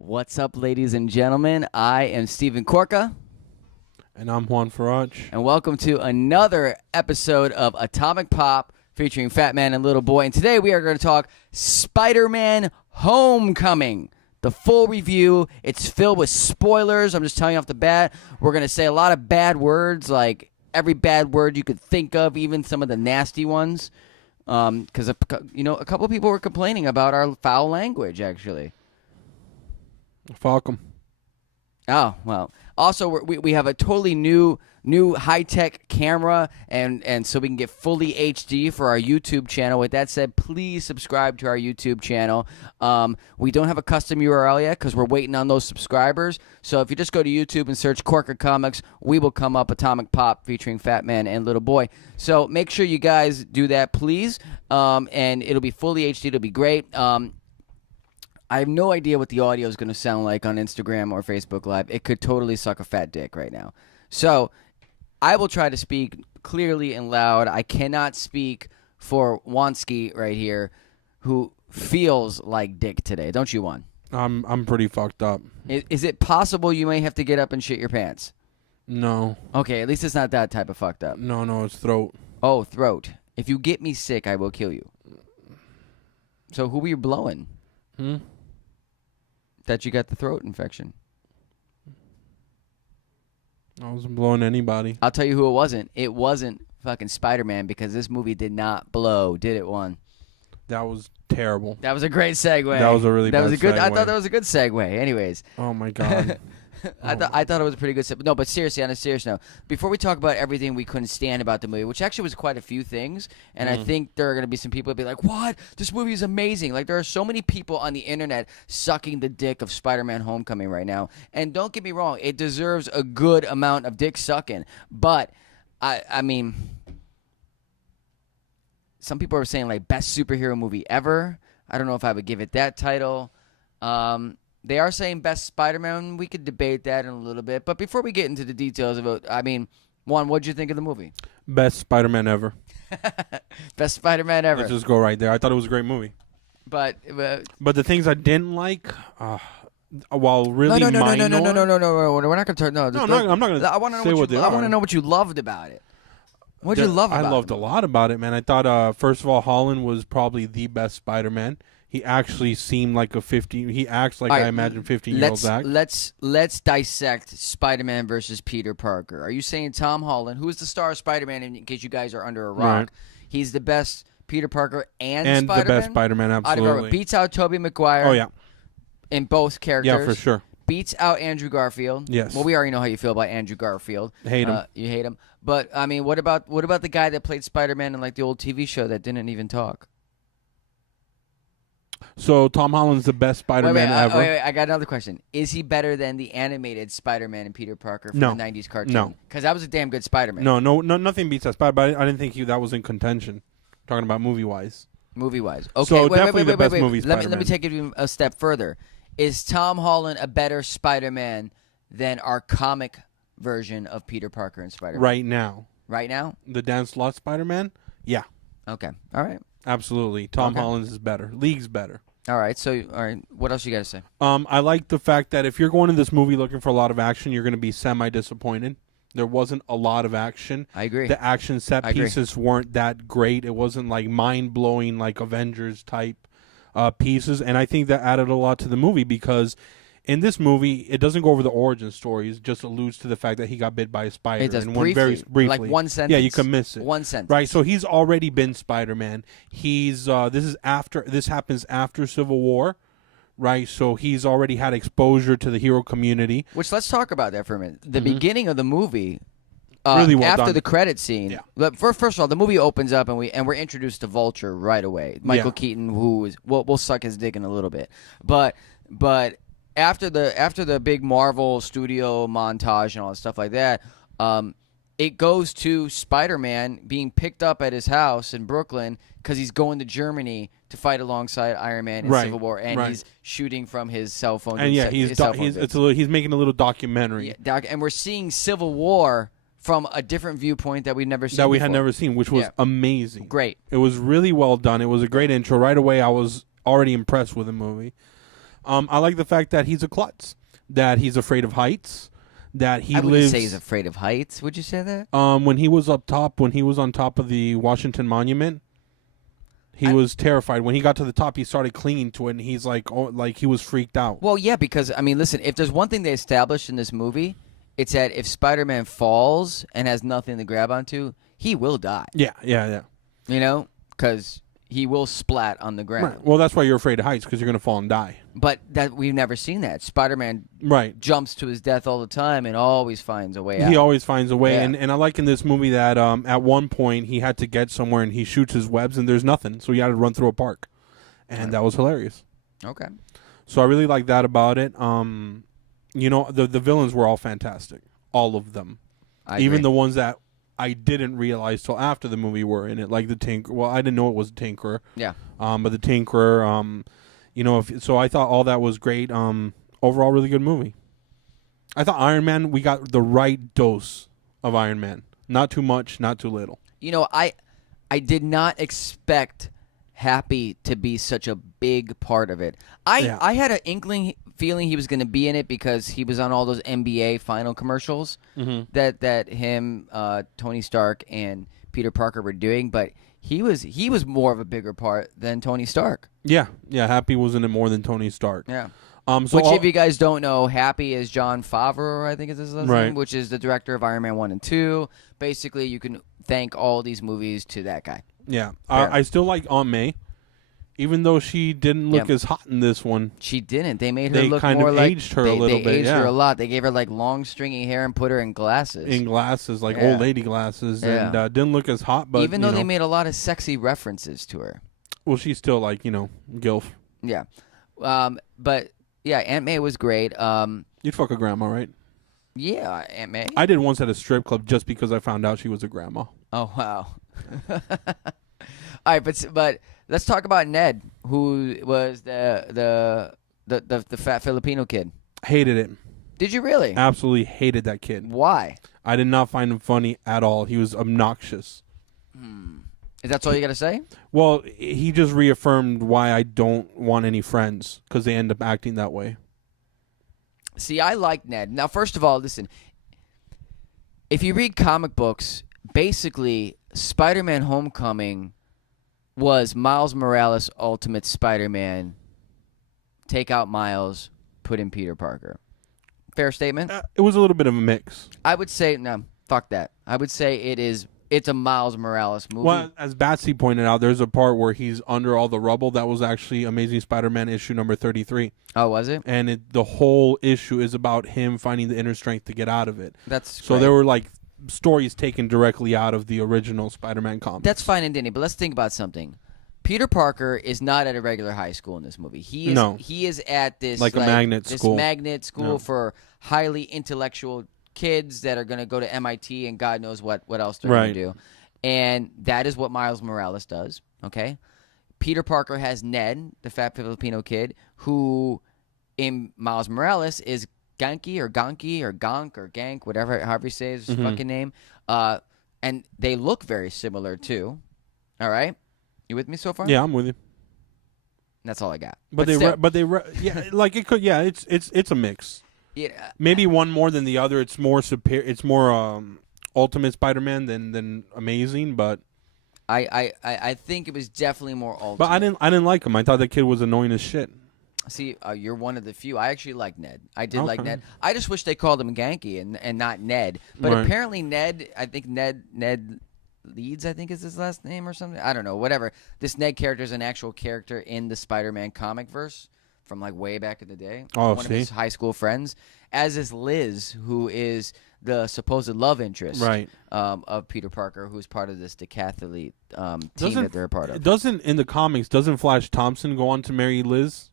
What's up, ladies and gentlemen? I am Stephen Korka. And I'm Juan Farage. And welcome to another episode of Atomic Pop featuring Fat Man and Little Boy. And today we are going to talk Spider-Man Homecoming. The full review. It's filled with spoilers. I'm just telling you off the bat. We're going to say a lot of bad words, like every bad word you could think of, even some of the nasty ones. Because, a couple of people were complaining about our foul language, actually. Fuck 'em. Oh, well. Also, we have a totally new high-tech camera, and so we can get fully HD for our YouTube channel. With that said, please subscribe to our YouTube channel. We don't have a custom URL yet because we're waiting on those subscribers. So if you just go to YouTube and search Korka Comics, we will come up Atomic Pop featuring Fat Man and Little Boy. So make sure you guys do that, please, and it'll be fully HD. It'll be great. I have no idea what the audio is going to sound like on Instagram or Facebook Live. It could totally suck a fat dick right now. So I will try to speak clearly and loud. I cannot speak for Wansky right here, who feels like dick today. Don't you, Juan? I'm pretty fucked up. Is it possible you may have to get up and shit your pants? No. Okay, at least it's not that type of fucked up. No, it's throat. Oh, throat. If you get me sick, I will kill you. So who were you blowing? That you got the throat infection. I wasn't blowing anybody. I'll tell you who it wasn't. It wasn't fucking Spider-Man, because this movie did not blow, did it, Juan? That was terrible. That was a great segue. That was a really bad segue. I segue. thought that was a good segue. Anyways. Oh, my God. I thought it was a pretty good segue. No, but seriously, on a serious note, before we talk about everything we couldn't stand about the movie, which actually was quite a few things, and I think there are going to be some people that be like, what? This movie is amazing. Like, there are so many people on the internet sucking the dick of Spider-Man Homecoming right now. And don't get me wrong, it deserves a good amount of dick sucking. But, I mean, some people are saying, like, best superhero movie ever. I don't know if I would give it that title. They are saying best Spider-Man. We could debate that in a little bit. But before we get into the details of it, I mean, Juan, what'd you think of the movie? Best Spider-Man ever. Best Spider-Man ever. Let's just go right there. I thought it was a great movie. But the things I didn't like, while really no. minor. No. We're not going to talk. No, I'm not going to say what they are. I want to know what you loved about it. What did you love about it? I loved a lot about it, man. I thought, first of all, Holland was probably the best Spider-Man. He actually seemed like a 15. He acts like I imagine 15-year-olds act. Let's dissect Spider-Man versus Peter Parker. Are you saying Tom Holland, who is the star of Spider-Man, in case you guys are under a rock, right, he's the best Peter Parker and Spider-Man? The best Spider-Man, absolutely. Beats out Tobey Maguire. Oh, yeah. In both characters. Yeah, for sure. Beats out Andrew Garfield. Yes. Well, we already know how you feel about Andrew Garfield. Hate him. You hate him. But, I mean, what about the guy that played Spider-Man in, like, the old TV show that didn't even talk? So Tom Holland's the best Spider-Man ever. Wait, I got another question. Is he better than the animated Spider-Man and Peter Parker from the 90s cartoon? No. Because that was a damn good Spider-Man. No, nothing beats that Spider, but I didn't think that was in contention. Talking about movie-wise. Movie-wise. Okay, so wait, definitely the best wait. movie Spider-Man. Let me take it even a step further. Is Tom Holland a better Spider-Man than our comic version of Peter Parker and Spider-Man? Right now. Right now? The Dan Slott Spider-Man? Yeah. Okay. All right. Absolutely. Tom Holland's is better. League's better. All right. What else you got to say? I like the fact that if you're going to this movie looking for a lot of action, you're going to be semi-disappointed. There wasn't a lot of action. I agree. The action set pieces weren't that great. It wasn't like mind-blowing like Avengers type pieces, and I think that added a lot to the movie because in this movie, it doesn't go over the origin story. It just alludes to the fact that he got bit by a spider. It does very briefly. Like one sentence. Yeah, you can miss it. One sentence. Right, so he's already been Spider-Man. He's this happens after Civil War, right? So he's already had exposure to the hero community. Which, let's talk about that for a minute. The beginning of the movie, really well after done. the credit scene. Yeah. First of all, the movie opens up and we're introduced to Vulture right away. Michael Keaton, who is we'll suck his dick in a little bit, but after the big Marvel studio montage and all that stuff like that, it goes to Spider-Man being picked up at his house in Brooklyn because he's going to Germany to fight alongside Iron Man in Civil War, and he's shooting from his cell phone. And he's making a little documentary. Yeah, and we're seeing Civil War from a different viewpoint that we've never seen. That we had never seen, which was amazing. Great. It was really well done. It was a great intro. Right away, I was already impressed with the movie. I like the fact that he's a klutz, that he's afraid of heights, that he I lives. wouldn't say he's afraid of heights. Would you say that? When he was up top, when he was on top of the Washington Monument, he was terrified. When he got to the top, he started clinging to it, and he's like, oh, like he was freaked out. Well, yeah, because I mean, listen, if there's one thing they established in this movie, it's that if Spider-Man falls and has nothing to grab onto, he will die. Yeah. You know, because he will splat on the ground. Right. Well, that's why you're afraid of heights, because you're going to fall and die. But that we've never seen that. Spider-Man jumps to his death all the time and always finds a way out. He always finds a way. Yeah. And I like in this movie that at one point he had to get somewhere and he shoots his webs and there's nothing. So he had to run through a park. And that was hilarious. Okay. So I really like that about it. You know, the villains were all fantastic. All of them. Even the ones that I didn't realize till after the movie were in it, like the Tinker. Well, I didn't know it was the Tinkerer. Yeah. But the Tinkerer, you know, so I thought all that was great. Overall, really good movie. I thought Iron Man, we got the right dose of Iron Man. Not too much, not too little. You know, I did not expect Happy to be such a big part of it. I had an feeling he was going to be in it because he was on all those NBA final commercials that him, Tony Stark, and Peter Parker were doing, but he was more of a bigger part than Tony Stark. Yeah, Happy was in it more than Tony Stark. Yeah. So which, if you guys don't know, Happy is Jon Favreau, I think is his last name, which is the director of Iron Man 1 and 2. Basically, you can thank all these movies to that guy. Yeah. I still like Aunt May, even though she didn't look as hot in this one. She didn't. They made her look kind more of like... aged her a little bit. They aged her a lot. They gave her, like, long, stringy hair and put her in glasses. Like old lady glasses. And didn't look as hot, but, even though they made a lot of sexy references to her. Well, she's still, like, you know, gilf. Yeah. But... yeah, Aunt May was great. You'd fuck a grandma, right? Yeah, Aunt May. I did once at a strip club just because I found out she was a grandma. Oh, wow. All right, but let's talk about Ned, who was the fat Filipino kid. Hated it. Did you really? Absolutely hated that kid. Why? I did not find him funny at all. He was obnoxious. That's all you got to say? Well, he just reaffirmed why I don't want any friends, because they end up acting that way. See, I like Ned. Now, first of all, listen. If you read comic books, basically, Spider-Man Homecoming was Miles Morales' Ultimate Spider-Man. Take out Miles, put in Peter Parker. Fair statement? It was a little bit of a mix. I would say, no, fuck that. I would say it's a Miles Morales movie. Well, as Batsy pointed out, there's a part where he's under all the rubble. That was actually Amazing Spider-Man issue number 33. Oh, was it? And the whole issue is about him finding the inner strength to get out of it. That's so great. There were like stories taken directly out of the original Spider-Man comics. That's fine and dandy, but let's think about something. Peter Parker is not at a regular high school in this movie. He is at this like a magnet school. This magnet school for highly intellectual kids that are going to go to MIT and God knows what else they're going to do. And that is what Miles Morales does, okay? Peter Parker has Ned, the fat Filipino kid, who in Miles Morales is Ganky or Gonky or Gonk or Gank, however you say his fucking name. And they look very similar too. All right? You with me so far? Yeah, I'm with you. That's all I got. But like it could, yeah, it's a mix. Yeah. Maybe one more than the other. It's more Ultimate Spider-Man than Amazing, but I think it was definitely more Ultimate. But I didn't like him. I thought that kid was annoying as shit. See, you're one of the few. I actually like Ned. I did like Ned. I just wish they called him Ganky and not Ned. But apparently Ned, I think Ned Leeds, I think is his last name or something. I don't know. Whatever. This Ned character is an actual character in the Spider-Man comic verse from like way back in the day. One of his high school friends. As is Liz, who is the supposed love interest of Peter Parker, who's part of this decathlete team that they're a part of. In the comics, doesn't Flash Thompson go on to marry Liz?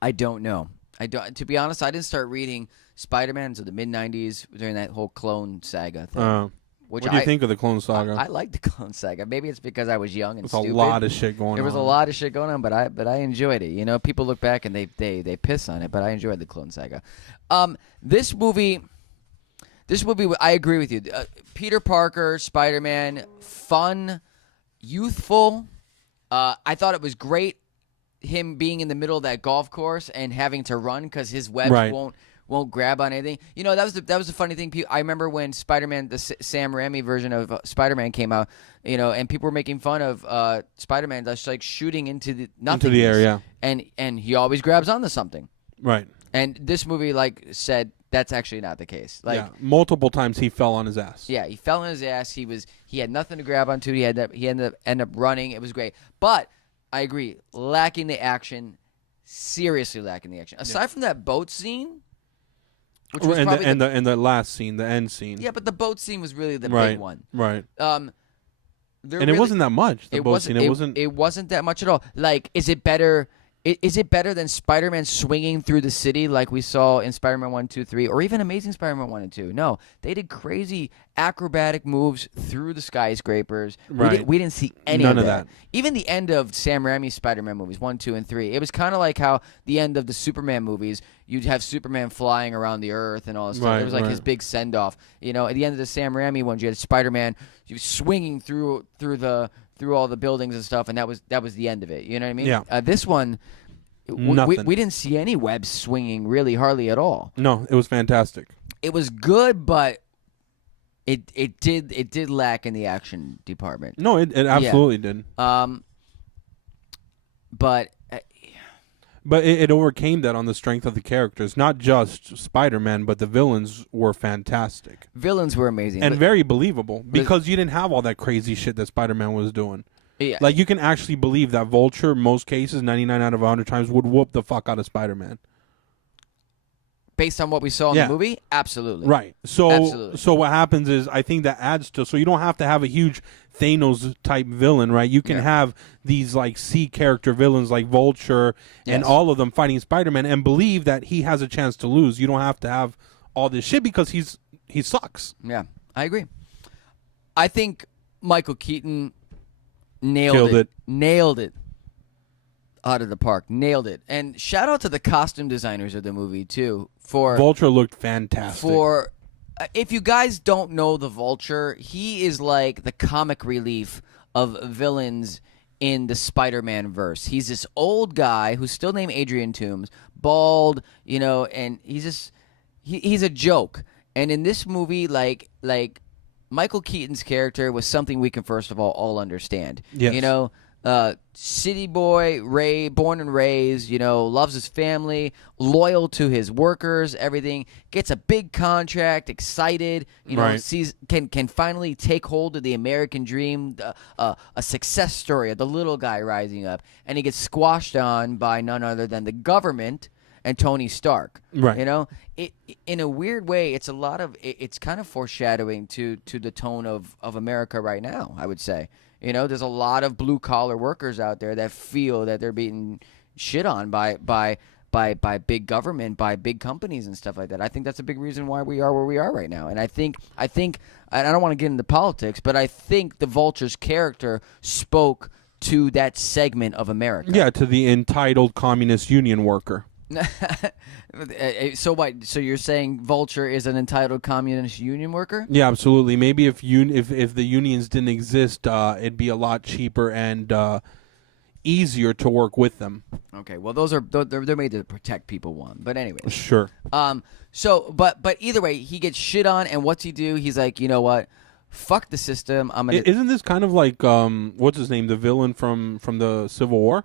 I don't know. To be honest, I didn't start reading Spider-Man until the mid-'90s during that whole clone saga thing. What do you think of the Clone Saga? I like the Clone Saga. Maybe it's because I was young and stupid. There's a lot of shit going on. There was a lot of shit going on, but I enjoyed it. You know, people look back and they piss on it, but I enjoyed the Clone Saga. This movie, I agree with you. Peter Parker, Spider-Man, fun, youthful. I thought it was great. him being in the middle of that golf course and having to run because his webs Right. won't grab on anything. You know, that was the funny thing. I remember when Spider-Man, the Sam Raimi version of Spider-Man came out, you know, and people were making fun of Spider-Man just like shooting into the nothingness. Into the air, yeah. And he always grabs onto something. Right. And this movie, like said, that's actually not the case. Like, yeah. Multiple times he fell on his ass. yeah, he fell on his ass. He had nothing to grab onto. He ended up running. It was great. But I agree, lacking the action, seriously lacking the action. Aside from that boat scene, which was and probably the last scene, the end scene. yeah, but the boat scene was really the right. big one. Right. And it wasn't that much. The boat scene. It wasn't that much at all. Like, is it better? Is it better than Spider-Man swinging through the city like we saw in Spider-Man 1, 2, 3, or even Amazing Spider-Man 1 and 2? No, they did crazy acrobatic moves through the skyscrapers. Right. We didn't see any None of of that. that. Even the end of Sam Raimi's Spider-Man movies, 1, 2, and 3, it was kind of like how the end of the Superman movies, you'd have Superman flying around the earth and all this stuff. Right, It was like right. his big send-off. You know, at the end of the Sam Raimi ones, you had Spider-Man swinging through all the buildings and stuff, and that was the end of it. You know what I mean? Yeah. This one. Nothing. We didn't see any webs swinging really hardly at all. No, it was fantastic. It was good, but it did lack in the action department. No, it absolutely did. But But it overcame that on the strength of the characters. Not just Spider-Man, but the villains were fantastic. villains were amazing. And but, very believable. Because you didn't have all that crazy shit that Spider-Man was doing. yeah, Like, you can actually believe that Vulture, most cases, 99 out of 100 times, would whoop the fuck out of Spider-Man. based on what we saw in Yeah. the movie, absolutely. Right. So Absolutely. so what happens is, I think that adds to, so you don't have to have a huge Thanos-type villain, right? You can Yeah. have these, like, C-character villains like Vulture and Yes. all of them fighting Spider-Man and believe that he has a chance to lose. You don't have to have all this shit because he sucks. Yeah, I agree. I think Michael Keaton nailed Killed it. Nailed it. Out of the park. Nailed it. And shout out to the costume designers of the movie, too. Vulture looked fantastic. If you guys don't know the Vulture, he is like the comic relief of villains in the Spider-Man verse. He's this old guy who's still named Adrian Toomes, bald, you know, and he's just he's a joke. And in this movie, like Michael Keaton's character was something we can first of all understand. Yes. You know, city boy, born and raised, you know, loves his family, loyal to his workers, everything. Gets a big contract, excited, you know, Right. sees can finally take hold of the American dream, a success story of the little guy rising up, and he gets squashed on by none other than the government and Tony Stark. Right. You know, it in a weird way, it's it's kind of foreshadowing to the tone of America right now, I would say. You know, there's a lot of blue collar workers out there that feel that they're being shit on by big government, by big companies and stuff like that. I think that's a big reason why we are where we are right now. And I think and I don't want to get into politics, but I think the Vulture's character spoke to that segment of America. Yeah, to the entitled communist union worker. So what? So you're saying Vulture is an entitled communist union worker? Yeah, absolutely. Maybe if the unions didn't exist, it'd be a lot cheaper and easier to work with them. Okay. Well, they're made to protect people. But anyways. Sure. So but either way, he gets shit on, and what's he do? He's like, you know what? Fuck the system. I'm gonna. Isn't this kind of like what's his name, the villain from the Civil War?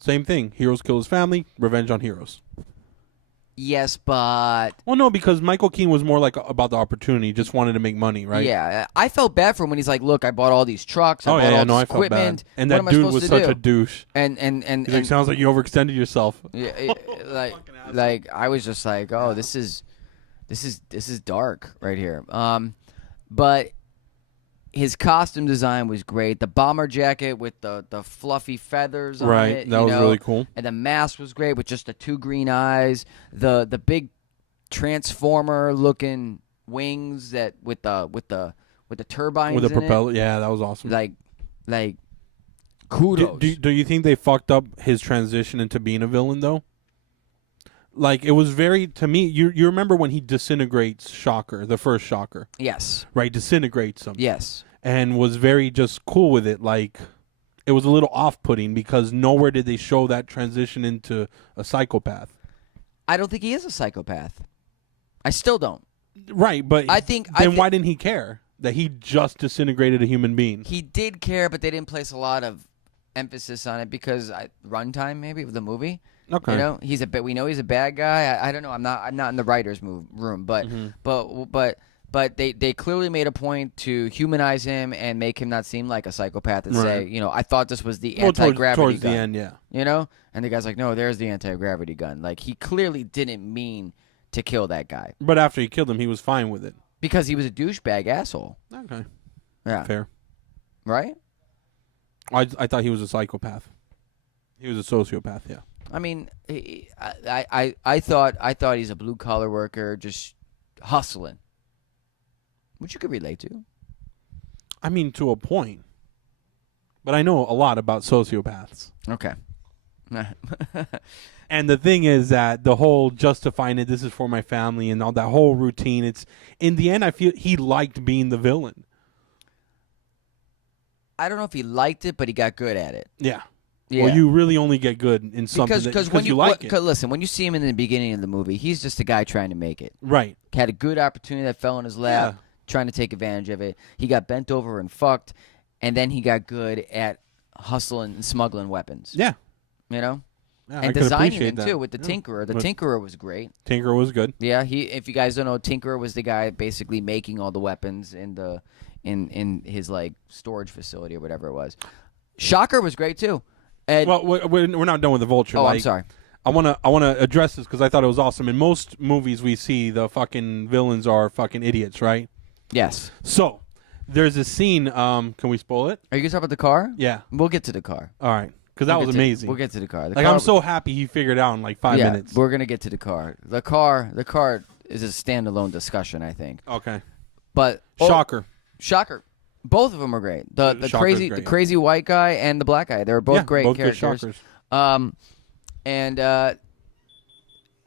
Same thing. Heroes kill his family. Revenge on heroes. Yes, but Well, no, because Michael Keaton was more like about the opportunity. He just wanted to make money, right? yeah, I felt bad for him when he's like, look, I bought all these trucks. I bought all this I felt equipment. bad. And What that am I dude supposed was to such do? a douche. And He's like, sounds like you overextended yourself. Yeah, like I was just like, oh, this is dark right here. But his costume design was great. The bomber jacket with the fluffy feathers on Right, it, that you was know, really cool. And the mask was great with just the two green eyes. The big transformer looking wings that with the turbines With the in propeller. Yeah, that was awesome. it. Like kudos. Do you think they fucked up his transition into being a villain, though? Like, it was very, to me, you remember when he disintegrates Shocker, the first Shocker, Yes. right? Disintegrates him. Yes. And was very just cool with it. Like, it was a little off-putting because nowhere did they show that transition into a psychopath. I don't think he is a psychopath. I still don't. Right, but why didn't he care that he just disintegrated a human being? He did care, but they didn't place a lot of emphasis on it because runtime maybe of the movie. Okay, you know, we know he's a bad guy. I don't know. I'm not in the writers' room, but but they clearly made a point to humanize him and make him not seem like a psychopath and say, you know, I thought this was the anti-gravity towards gun. the end, yeah. You know, and the guy's like, no, there's the anti-gravity gun. Like he clearly didn't mean to kill that guy. But after he killed him, he was fine with it. Because he was a douchebag asshole. Okay. Yeah. Fair. Right? I thought he was a psychopath. He was a sociopath, yeah. I mean, I thought he's a blue-collar worker just hustling. Which you could relate to. I mean, to a point. But I know a lot about sociopaths. Okay. And the thing is that the whole justifying it, this is for my family and all that whole routine, it's in the end I feel he liked being the villain. I don't know if he liked it, but he got good at it. Yeah. Yeah. Well, you really only get good in something because when you like it. Listen, when you see him in the beginning of the movie, he's just a guy trying to make it. Right. Had a good opportunity that fell in his lap, trying to take advantage of it. He got bent over and fucked, and then he got good at hustling and smuggling weapons. Yeah. You know? Yeah, and designing them, too, with the Tinkerer. The Tinkerer was great. Tinkerer was good. Yeah, if you guys don't know, Tinkerer was the guy basically making all the weapons in his, like, storage facility or whatever it was. Shocker was great, too. And, well, we're not done with the Vulture. Oh, I'm sorry. I wanna address this because I thought it was awesome. In most movies we see, the fucking villains are fucking idiots, right? Yes. So there's a scene. Can we spoil it? Are you going to talk about the car? Yeah. We'll get to the car. All right. Because that was amazing. We'll get to the car. I'm so happy he figured it out in like 5 minutes. We're gonna get to the car. The car is a standalone discussion, I think. Okay. But Shocker. Both of them are great. The crazy white guy and the black guy. They were both great characters. And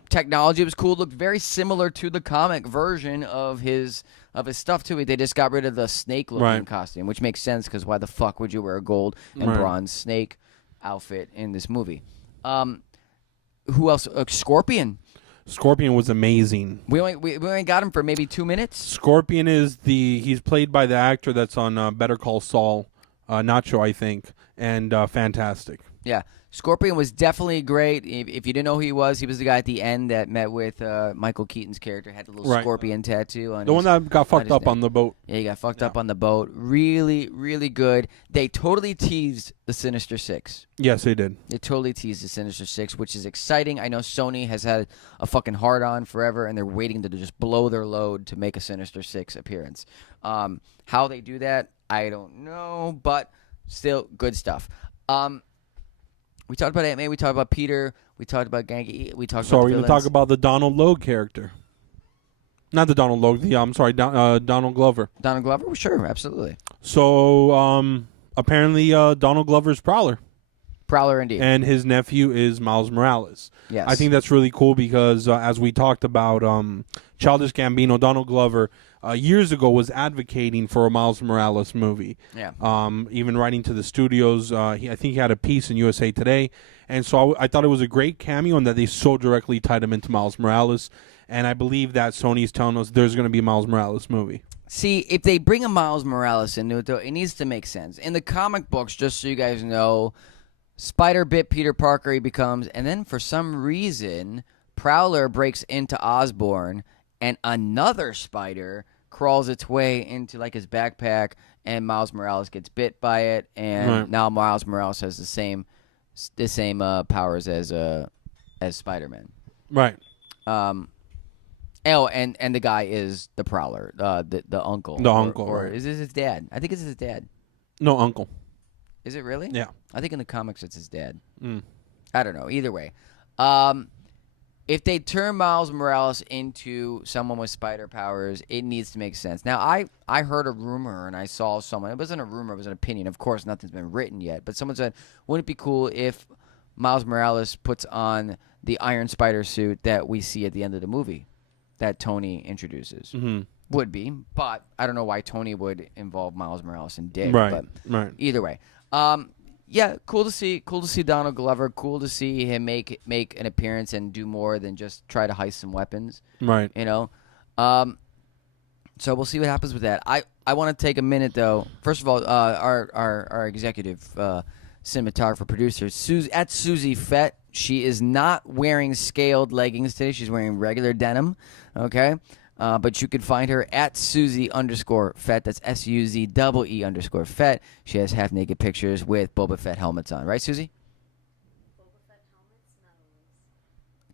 technology was cool. Looked very similar to the comic version of his stuff too. They just got rid of the snake looking costume, which makes sense because why the fuck would you wear a gold and bronze snake outfit in this movie? Who else? Scorpion. Scorpion was amazing. We only got him for maybe 2 minutes. Scorpion he's played by the actor that's on Better Call Saul, Nacho, I think, and fantastic. Yeah. Scorpion was definitely great. If you didn't know who he was the guy at the end that met with Michael Keaton's character, had the little scorpion tattoo on one that got fucked up on the boat. Yeah, he got fucked up on the boat. Really, really good. They totally teased the Sinister Six. Yes, they did. They totally teased the Sinister Six, which is exciting. I know Sony has had a fucking hard-on forever, and they're waiting to just blow their load to make a Sinister Six appearance. How they do that, I don't know, but still good stuff. We talked about Ant-Man. We talked about Peter. We talked about Gangy. We talked about the we're going to talk about the Donald Logue character. Not the Donald Logue. Donald Glover. Donald Glover? Sure, absolutely. So, apparently, Donald Glover's Prowler. Prowler, indeed. And his nephew is Miles Morales. Yes. I think that's really cool because, as we talked about, Childish Gambino, Donald Glover, years ago was advocating for a Miles Morales movie. Yeah. Even writing to the studios. I think he had a piece in USA Today. And so I thought it was a great cameo and that they so directly tied him into Miles Morales. And I believe that Sony's telling us there's going to be a Miles Morales movie. See, if they bring a Miles Morales into it, though, it needs to make sense. In the comic books, just so you guys know, Spider bit Peter Parker, he becomes, and then for some reason, Prowler breaks into Osborn, and another spider crawls its way into like his backpack, and Miles Morales gets bit by it, and now Miles Morales has the same powers as Spider-Man. Right. And the guy is the Prowler, the uncle. The uncle, or right. Is this his dad? I think it's his dad. No, uncle. Is it really? Yeah. I think in the comics it's his dad. Mm. I don't know. Either way. If they turn Miles Morales into someone with spider powers, it needs to make sense. Now, I heard a rumor and I saw someone. It wasn't a rumor. It was an opinion. Of course, nothing's been written yet. But someone said, wouldn't it be cool if Miles Morales puts on the Iron Spider suit that we see at the end of the movie that Tony introduces? Mm-hmm. Would be. But I don't know why Tony would involve Miles Morales and Dick. Right. But right. either way. Yeah, cool to see Donald Glover. Cool to see him make an appearance and do more than just try to heist some weapons. Right. You know, so we'll see what happens with that. I want to take a minute though. First of all, our executive cinematographer producer Susie Fett. She is not wearing scaled leggings today. She's wearing regular denim. Okay. But you can find her at Susie_Fett. That's SUZEE_Fett. She has half naked pictures with Boba Fett helmets on, right, Susie? Boba Fett helmets, not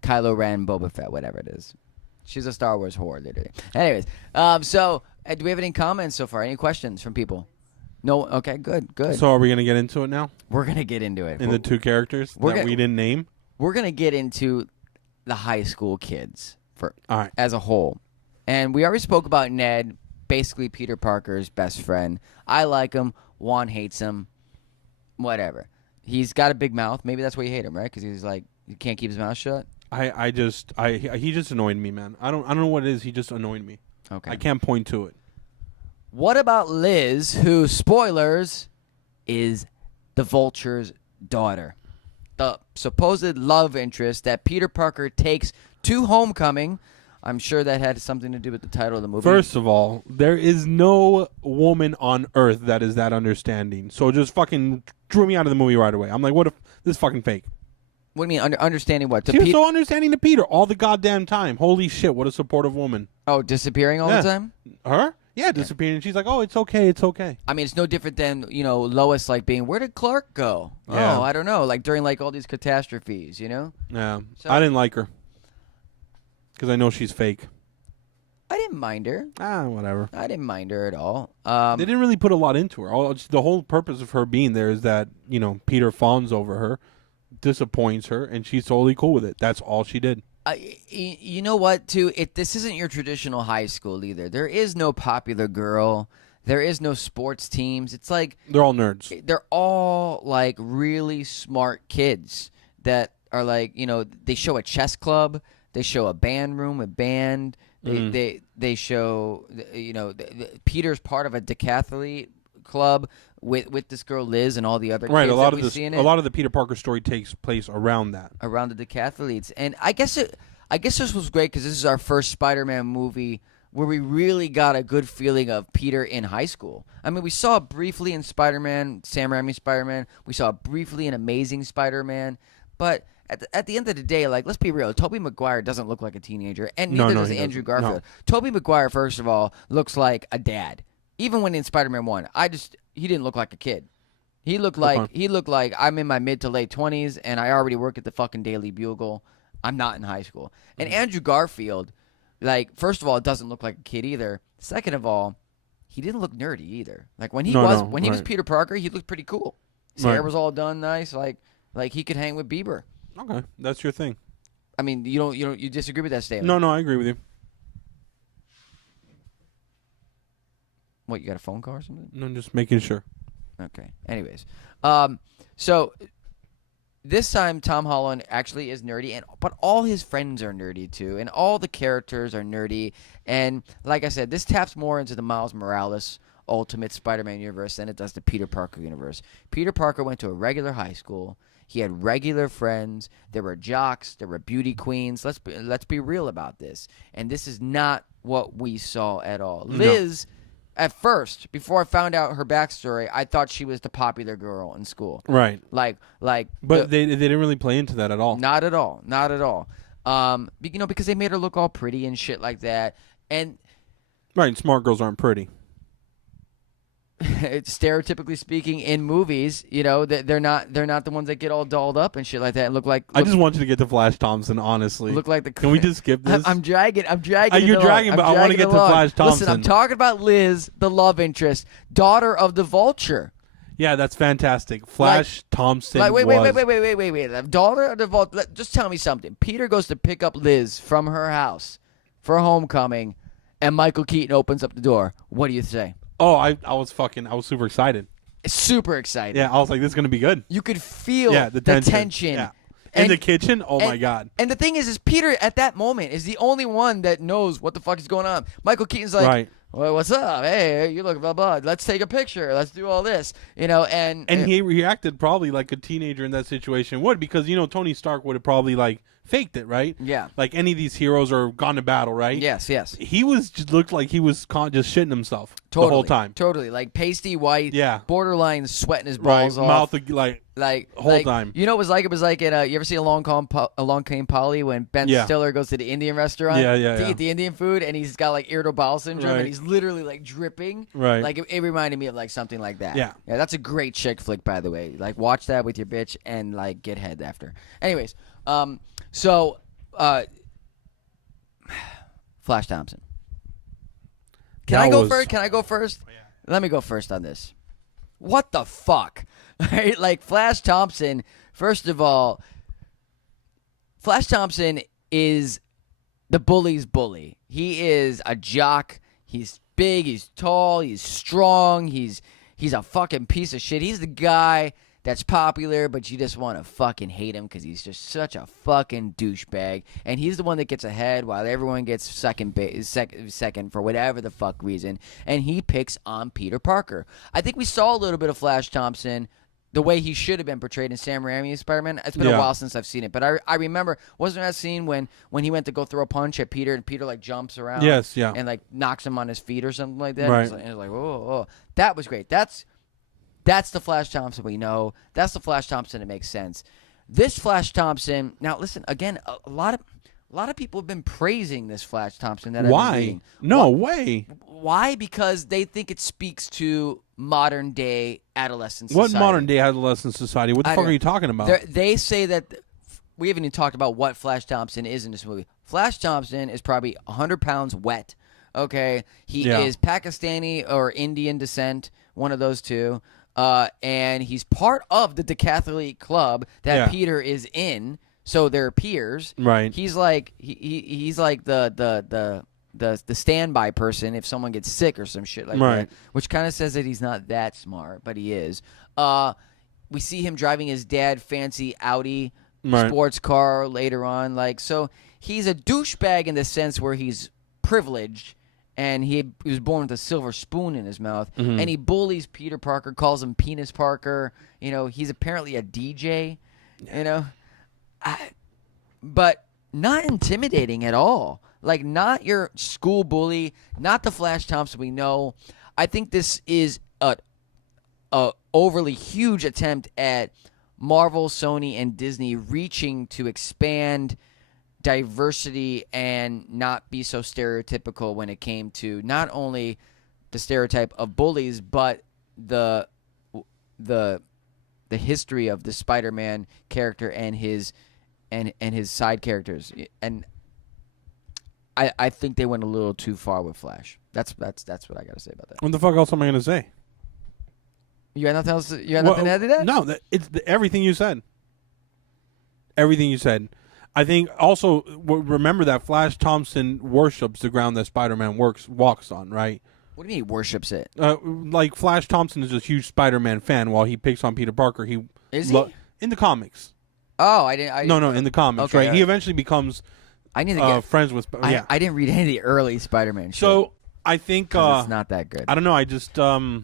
Kylo Ren, Boba Fett, whatever it is. She's a Star Wars whore, literally. Anyways, so do we have any comments so far? Any questions from people? No. Okay, good. So are we gonna get into it now? We're gonna get into it. In the two characters that we didn't name. We're gonna get into the high school kids all right, as a whole. And we already spoke about Ned, basically Peter Parker's best friend. I like him. Juan hates him. Whatever. He's got a big mouth. Maybe that's why you hate him, right? Because he's like, he can't keep his mouth shut. he just annoyed me, man. I don't know what it is. He just annoyed me. Okay. I can't point to it. What about Liz, who, spoilers, is the Vulture's daughter? The supposed love interest that Peter Parker takes to Homecoming. I'm sure that had something to do with the title of the movie. First of all, there is no woman on earth that is that understanding. So just fucking drew me out of the movie right away. I'm like, what if this is fucking fake? What do you mean, understanding what? She was so understanding to Peter all the goddamn time. Holy shit, what a supportive woman. Oh, disappearing all the time? Her? Yeah, disappearing. She's like, oh, it's okay, it's okay. I mean, it's no different than, Lois like being, where did Clark go? Yeah. Oh, I don't know. Like during like all these catastrophes, Yeah. So- I didn't like her. Because I know she's fake. I didn't mind her. Whatever. I didn't mind her at all. They didn't really put a lot into her. The whole purpose of her being there is that, Peter fawns over her, disappoints her, and she's totally cool with it. That's all she did. You know what, too? This isn't your traditional high school either. There is no popular girl. There is no sports teams. It's like They're all nerds. they're all like really smart kids that are like, they show a chess club. They show a band room, a band. They show, Peter's part of a decathlete club with this girl Liz and all the other Right, kids a lot that of we see in it. a lot of the Peter Parker story takes place around that. Around the decathletes. And I guess this was great because this is our first Spider-Man movie where we really got a good feeling of Peter in high school. I mean, we saw it briefly in Spider-Man, Sam Raimi's Spider-Man. We saw it briefly in Amazing Spider-Man. But at the end of the day, like, let's be real. Tobey Maguire doesn't look like a teenager, and neither does Andrew Garfield. No. Tobey Maguire, first of all, looks like a dad. Even when in Spider-Man 1, he didn't look like a kid. He looked like I'm in my mid to late 20s, and I already work at the fucking Daily Bugle. I'm not in high school. And Andrew Garfield, like, first of all, it doesn't look like a kid either. Second of all, he didn't look nerdy either. Like when he was Peter Parker, he looked pretty cool. His hair was all done nice, like he could hang with Bieber. Okay, that's your thing. I mean, you disagree with that statement? No, I agree with you. What, you got a phone call or something? No, I'm just making sure. Okay. Anyways, so this time Tom Holland actually is nerdy, but all his friends are nerdy too, and all the characters are nerdy. And like I said, this taps more into the Miles Morales Ultimate Spider-Man universe than it does the Peter Parker universe. Peter Parker went to a regular high school. He had regular friends. There were jocks. There were beauty queens. Let's be real about this. And this is not what we saw at all. No. Liz, at first, before I found out her backstory, I thought she was the popular girl in school. Right. But they didn't really play into that at all. Not at all. Because they made her look all pretty and shit like that. And right, smart girls aren't pretty. Stereotypically speaking, in movies, they're not the ones that get all dolled up and shit like that and look like. I just want you to get to Flash Thompson, honestly. Look like the. Can we just skip this? I'm dragging. You're dragging, but I want to get to Flash Thompson. Listen, I'm talking about Liz, the love interest, daughter of the Vulture. Yeah, that's fantastic. Flash Thompson. Wait. Daughter of the Vulture. Just tell me something. Peter goes to pick up Liz from her house for homecoming, and Michael Keaton opens up the door. What do you say? Oh, I was super excited. Super excited. Yeah, I was like, this is going to be good. You could feel the tension. Yeah. In the kitchen? Oh, my God. And the thing is Peter, at that moment, is the only one that knows what the fuck is going on. Michael Keaton's like, well, what's up? Hey, you look blah blah. Let's take a picture. Let's do all this. And he reacted probably like a teenager in that situation would, because Tony Stark would have probably like faked it, right? Yeah. Like any of these heroes are gone to battle, right? Yes. He just looked like he was just shitting himself Totally, the whole time. Totally, like pasty white. Yeah. Borderline sweating his Right, balls off. mouth Like whole time. You know what it was like in you ever see Along Came Polly when Ben Stiller goes to the Indian restaurant to eat the Indian food, and he's got like irritable bowel syndrome, and he's literally like dripping. Right. Like it reminded me of like something like that. Yeah. Yeah, that's a great chick flick, by the way. Like watch that with your bitch and like get head after. Anyways, so Flash Thompson. Can I go first? Oh, yeah. Let me go first on this. What the fuck? Right? Like Flash Thompson, first of all, Flash Thompson is the bully's bully. He is a jock. He's big, he's tall, he's strong, he's a fucking piece of shit. He's the guy that's popular, but you just want to fucking hate him because he's just such a fucking douchebag. And he's the one that gets ahead while everyone gets second for whatever the fuck reason. And he picks on Peter Parker. I think we saw a little bit of Flash Thompson the way he should have been portrayed in Sam Raimi's Spider-Man. It's been a while since I've seen it, but I remember, wasn't that scene when he went to go throw a punch at Peter and Peter like jumps around? Yes, yeah. And like knocks him on his feet or something like that. Right. And it was like, oh, that was great. That's the Flash Thompson we know. That's the Flash Thompson that makes sense. This Flash Thompson, now listen, again, a lot of people have been praising this Flash Thompson that I've been reading. No way. Why? Because they think it speaks to modern day adolescent society. What modern day adolescent society? What the fuck are you talking about? They say that we haven't even talked about what Flash Thompson is in this movie. Flash Thompson is probably 100 pounds wet. Okay, he is Pakistani or Indian descent, one of those two. And he's part of the decathlete club that Peter is in, so they're peers. Right. He's like he's like the standby person if someone gets sick or some shit like that, which kind of says that he's not that smart, but he is. We see him driving his dad fancy Audi sports car later on, like, so he's a douchebag in the sense where he's privileged. And he was born with a silver spoon in his mouth. Mm-hmm. And he bullies Peter Parker, calls him Penis Parker. He's apparently a DJ, but not intimidating at all. Like, not your school bully, not the Flash Thompson we know. I think this is a overly huge attempt at Marvel, Sony, and Disney reaching to expand diversity and not be so stereotypical when it came to not only the stereotype of bullies, but the history of the Spider-Man character and his side characters. And I think they went a little too far with Flash. That's what I got to say about that. What the fuck else am I going to say? You got nothing else? You got nothing to add to that? No, it's everything you said. Everything you said. I think also remember that Flash Thompson worships the ground that Spider-Man walks on, right? What do you mean he worships it? Like Flash Thompson is a huge Spider-Man fan. While he picks on Peter Parker, is he in the comics? Oh, I didn't. No, in the comics, okay, right? right? He eventually becomes I need to get friends with. I didn't read any of the early Spider-Man. So I think it's not that good. I don't know. I just I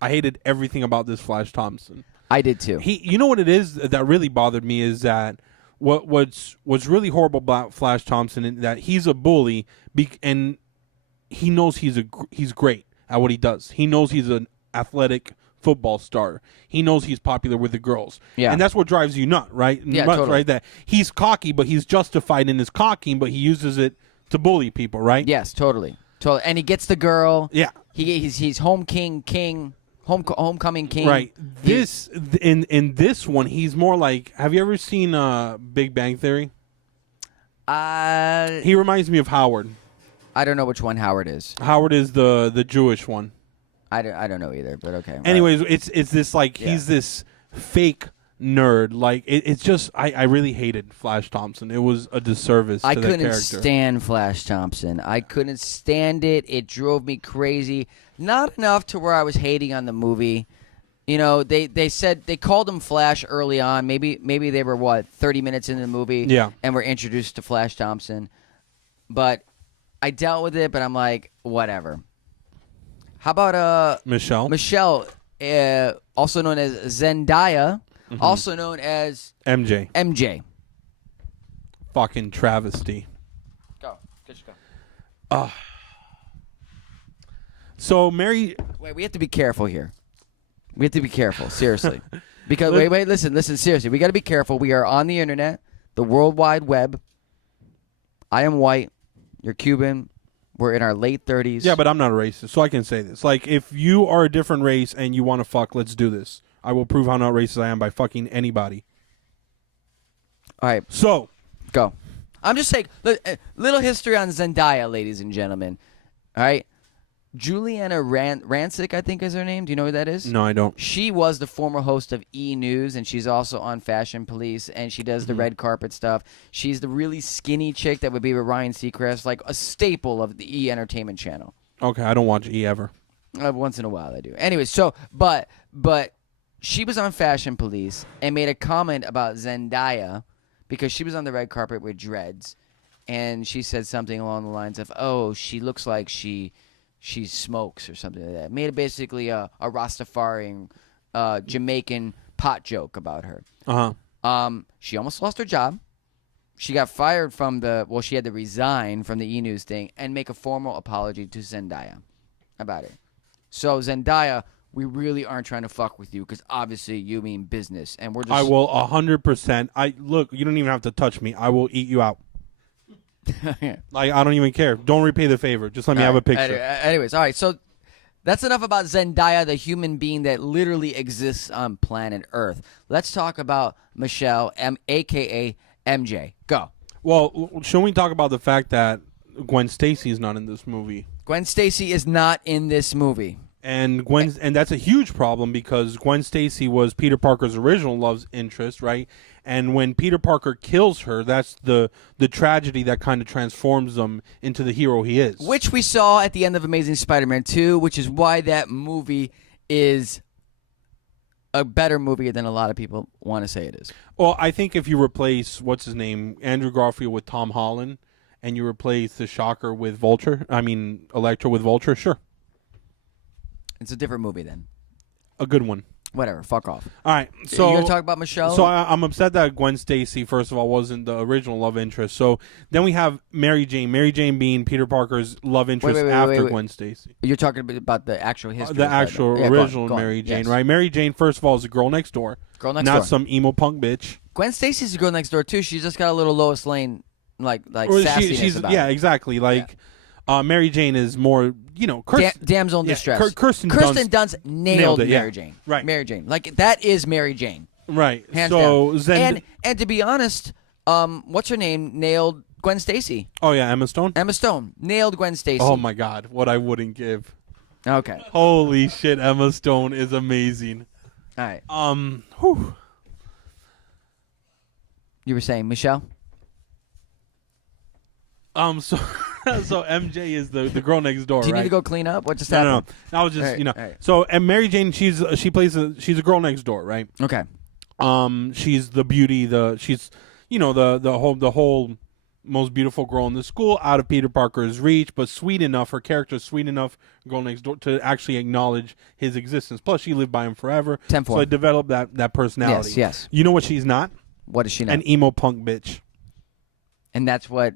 hated everything about this Flash Thompson. I did too. You know what it is that really bothered me is that. What's really horrible about Flash Thompson is that he's a bully and he knows he's great at what he does. He knows he's an athletic football star. He knows he's popular with the girls. Yeah. And that's what drives you nuts, right? Yeah, totally. Right? That he's cocky, but he's justified in his cocking, but he uses it to bully people, right? Yes, totally. And he gets the girl. Yeah. He's homecoming king. Right. In this one, he's more like. Have you ever seen Big Bang Theory? He reminds me of Howard. I don't know which one Howard is. Howard is the Jewish one. I don't know either, but okay. Anyways, it's this like he's this fake nerd. Like it's just I really hated Flash Thompson. It was a disservice to the character. I couldn't stand Flash Thompson. I couldn't stand it. It drove me crazy. Not enough to where I was hating on the movie. They said they called him Flash early on. Maybe they were 30 minutes into the movie, and were introduced to Flash Thompson. But I dealt with it. But I'm like, whatever. How about Michelle. Michelle, also known as Zendaya, also known as MJ. MJ. Fucking travesty. Go. Just go. So Mary. Wait, we have to be careful here. We have to be careful, seriously. Because wait, listen, seriously. We got to be careful. We are on the internet, the World Wide Web. I am white. You're Cuban. We're in our late 30s. Yeah, but I'm not a racist, so I can say this. Like, if you are a different race and you want to fuck, let's do this. I will prove how not racist I am by fucking anybody. All right, So, go. I'm just saying, little history on Zendaya, ladies and gentlemen. All right? Juliana Rancic, I think is her name. Do you know who that is? no, I don't. She was the former host of E! News, and she's also on Fashion Police, and she does the red carpet stuff. She's the really skinny chick that would be with Ryan Seacrest, like a staple of the E! Entertainment Channel. Okay, I don't watch E ever. Once in a while I do. Anyway, so, but she was on Fashion Police and made a comment about Zendaya because she was on the red carpet with dreads, and she said something along the lines of, oh, she looks like she smokes or something like that. Made it basically a Rastafarian Jamaican pot joke about her. She almost lost her job. She got fired from she had to resign from the E! News thing and make a formal apology to Zendaya about it. So Zendaya, we really aren't trying to fuck with you because obviously you mean business, and we're just. I will 100%. Look, you don't even have to touch me. I will eat you out. Like, I don't even care. Don't repay the favor. Just let me have a picture. Anyways, all right. So that's enough about Zendaya, the human being that literally exists on planet Earth. Let's talk about Michelle, a.k.a. MJ. Go. Well, should we talk about the fact that Gwen Stacy is not in this movie? Gwen Stacy is not in this movie. And that's a huge problem because Gwen Stacy was Peter Parker's original love interest, right? And when Peter Parker kills her, that's the tragedy that kind of transforms him into the hero he is. Which we saw at the end of Amazing Spider-Man 2, which is why that movie is a better movie than a lot of people want to say it is. Well, I think if you replace, Andrew Garfield with Tom Holland, and you replace the Shocker with Electro with Vulture, sure. It's a different movie then. A good one. Whatever, fuck off. All right, so you gonna talk about Michelle? So I'm upset that Gwen Stacy, first of all, wasn't the original love interest. So then we have Mary Jane. Mary Jane being Peter Parker's love interest after Gwen Stacy. You're talking about the actual history. The actual original go on. Mary Jane, Yes. right? Mary Jane, first of all, is a girl next door. Not some emo punk bitch. Gwen Stacy's a girl next door too. She's just got a little Lois Lane like sassiness about yeah, it. exactly. Like Mary Jane is more, damsel in distress. Kirsten Dunst nailed it, Mary Jane. Right. Mary Jane. Like that is Mary Jane. Right. Hands so down. And to be honest, what's her name nailed Gwen Stacy. Oh yeah, Emma Stone. Emma Stone nailed Gwen Stacy. Oh my God, what I wouldn't give. Okay. Holy shit, Emma Stone is amazing. All right. Whew. You were saying Michelle? So MJ is the girl next door. Do you right? need to go clean up? What just happened? No. I was just Right. So and Mary Jane, she's a girl next door, right? Okay. She's the beauty. She's the whole most beautiful girl in the school, out of Peter Parker's reach, but sweet enough. Her character is sweet enough, girl next door, to actually acknowledge his existence. Plus, she lived by him forever. 10-4. So I developed that personality. Yes. You know what she's not? What is she not? An emo punk bitch. And that's what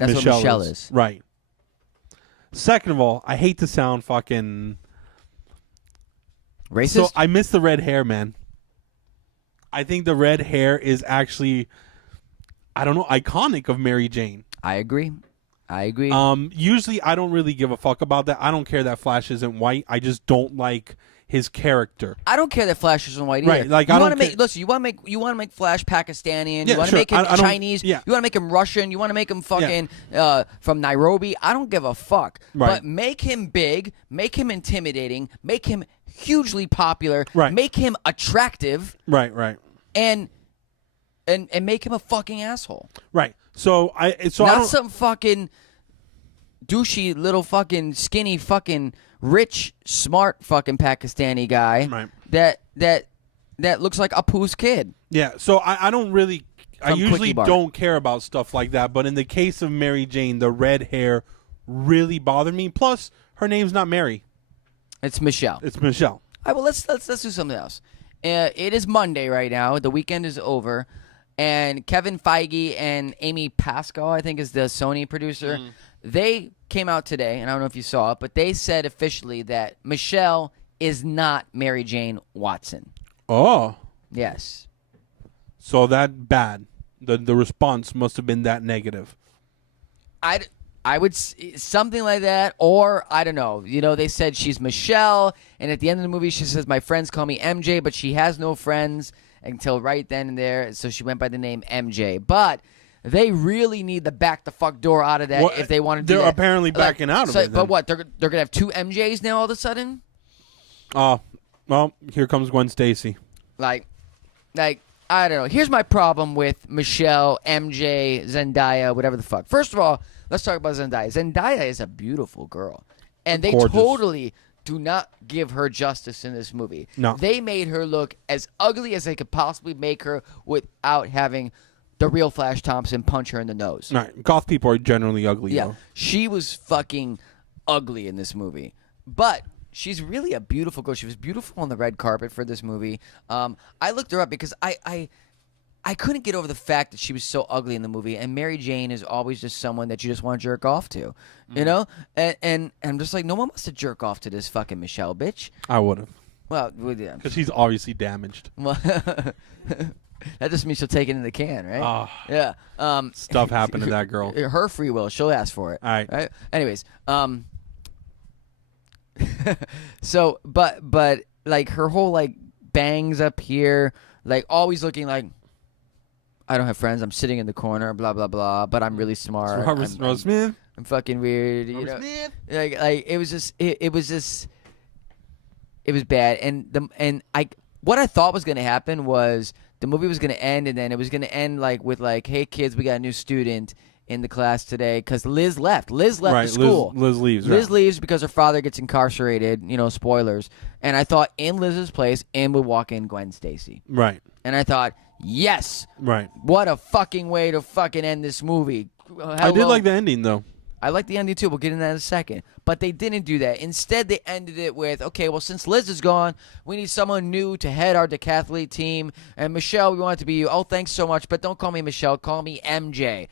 Michelle is. Right. Second of all, I hate to sound fucking racist. So I miss the red hair, man. I think the red hair is actually, I don't know, iconic of Mary Jane. I agree. Usually I don't really give a fuck about that. I don't care that Flash isn't white. I just don't like his character. I don't care that Flash isn't white either. Right, like you want to make Flash Pakistani. You want to make him Chinese. Yeah. You want to make him Russian. You want to make him fucking from Nairobi. I don't give a fuck. Right. But make him big. Make him intimidating. Make him hugely popular. Right. Make him attractive. Right. And make him a fucking asshole. Right. So not some fucking douchey little fucking skinny fucking rich smart fucking Pakistani guy. Right. That looks like Apu's kid. Yeah. So I don't really. I From usually Quickie Bar. don't care about stuff like that. But in the case of Mary Jane, the red hair really bothered me. Plus, her name's not Mary. It's Michelle. It's Michelle. All right, well, let's do something else. It is Monday right now. The weekend is over, and Kevin Feige and Amy Pascal, I think is the Sony producer, they came out today, and I don't know if you saw it, but they said officially that Michelle is not Mary Jane Watson. Oh. Yes. So that bad. The response must have been that negative. I would something like that, or I don't know. You know, they said she's Michelle, and at the end of the movie, she says, "My friends call me MJ," but she has no friends until right then and there, so she went by the name MJ. But they really need to back the fuck door out of that if they want to do that. They're apparently backing out of it. But what? They're gonna have two MJs now all of a sudden? Well, here comes Gwen Stacy. Like, I don't know. Here's my problem with Michelle, MJ, Zendaya, whatever the fuck. First of all, let's talk about Zendaya. Zendaya is a beautiful girl. And they Gorgeous. totally do not give her justice in this movie. No. They made her look as ugly as they could possibly make her without having the real Flash Thompson punch her in the nose. All right. Goth people are generally ugly, Yeah. though. She was fucking ugly in this movie. But she's really a beautiful girl. She was beautiful on the red carpet for this movie. I looked her up because I couldn't get over the fact that she was so ugly in the movie, and Mary Jane is always just someone that you just want to jerk off to, you know? And I'm just like, no one wants to jerk off to this fucking Michelle, bitch. I would have. Well, yeah. Because she's obviously damaged. Well, that just means she'll take it in the can, right? Ah. Yeah. Stuff happened to that girl. Her free will. She'll ask for it. All right. Anyways, so, but like her whole like bangs up here, like always looking like, I don't have friends. I'm sitting in the corner, blah blah blah. But I'm really smart. Robert Smith. I'm fucking weird. You know, like it was just it was bad. And what I thought was gonna happen was the movie was gonna end, and then it was gonna end like with like, hey kids, we got a new student in the class today because Liz left. Liz left the school. Liz leaves. Liz leaves because her father gets incarcerated. You know, spoilers. And I thought in Liz's place, in would walk in Gwen Stacy. Right. And I thought, yes. Right. What a fucking way to fucking end this movie. Hello. I did like the ending, though. I like the ending, too. We'll get into that in a second. But they didn't do that. Instead, they ended it with, okay, well, since Liz is gone, we need someone new to head our decathlete team. And Michelle, we want it to be you. Oh, thanks so much. But don't call me Michelle. Call me MJ.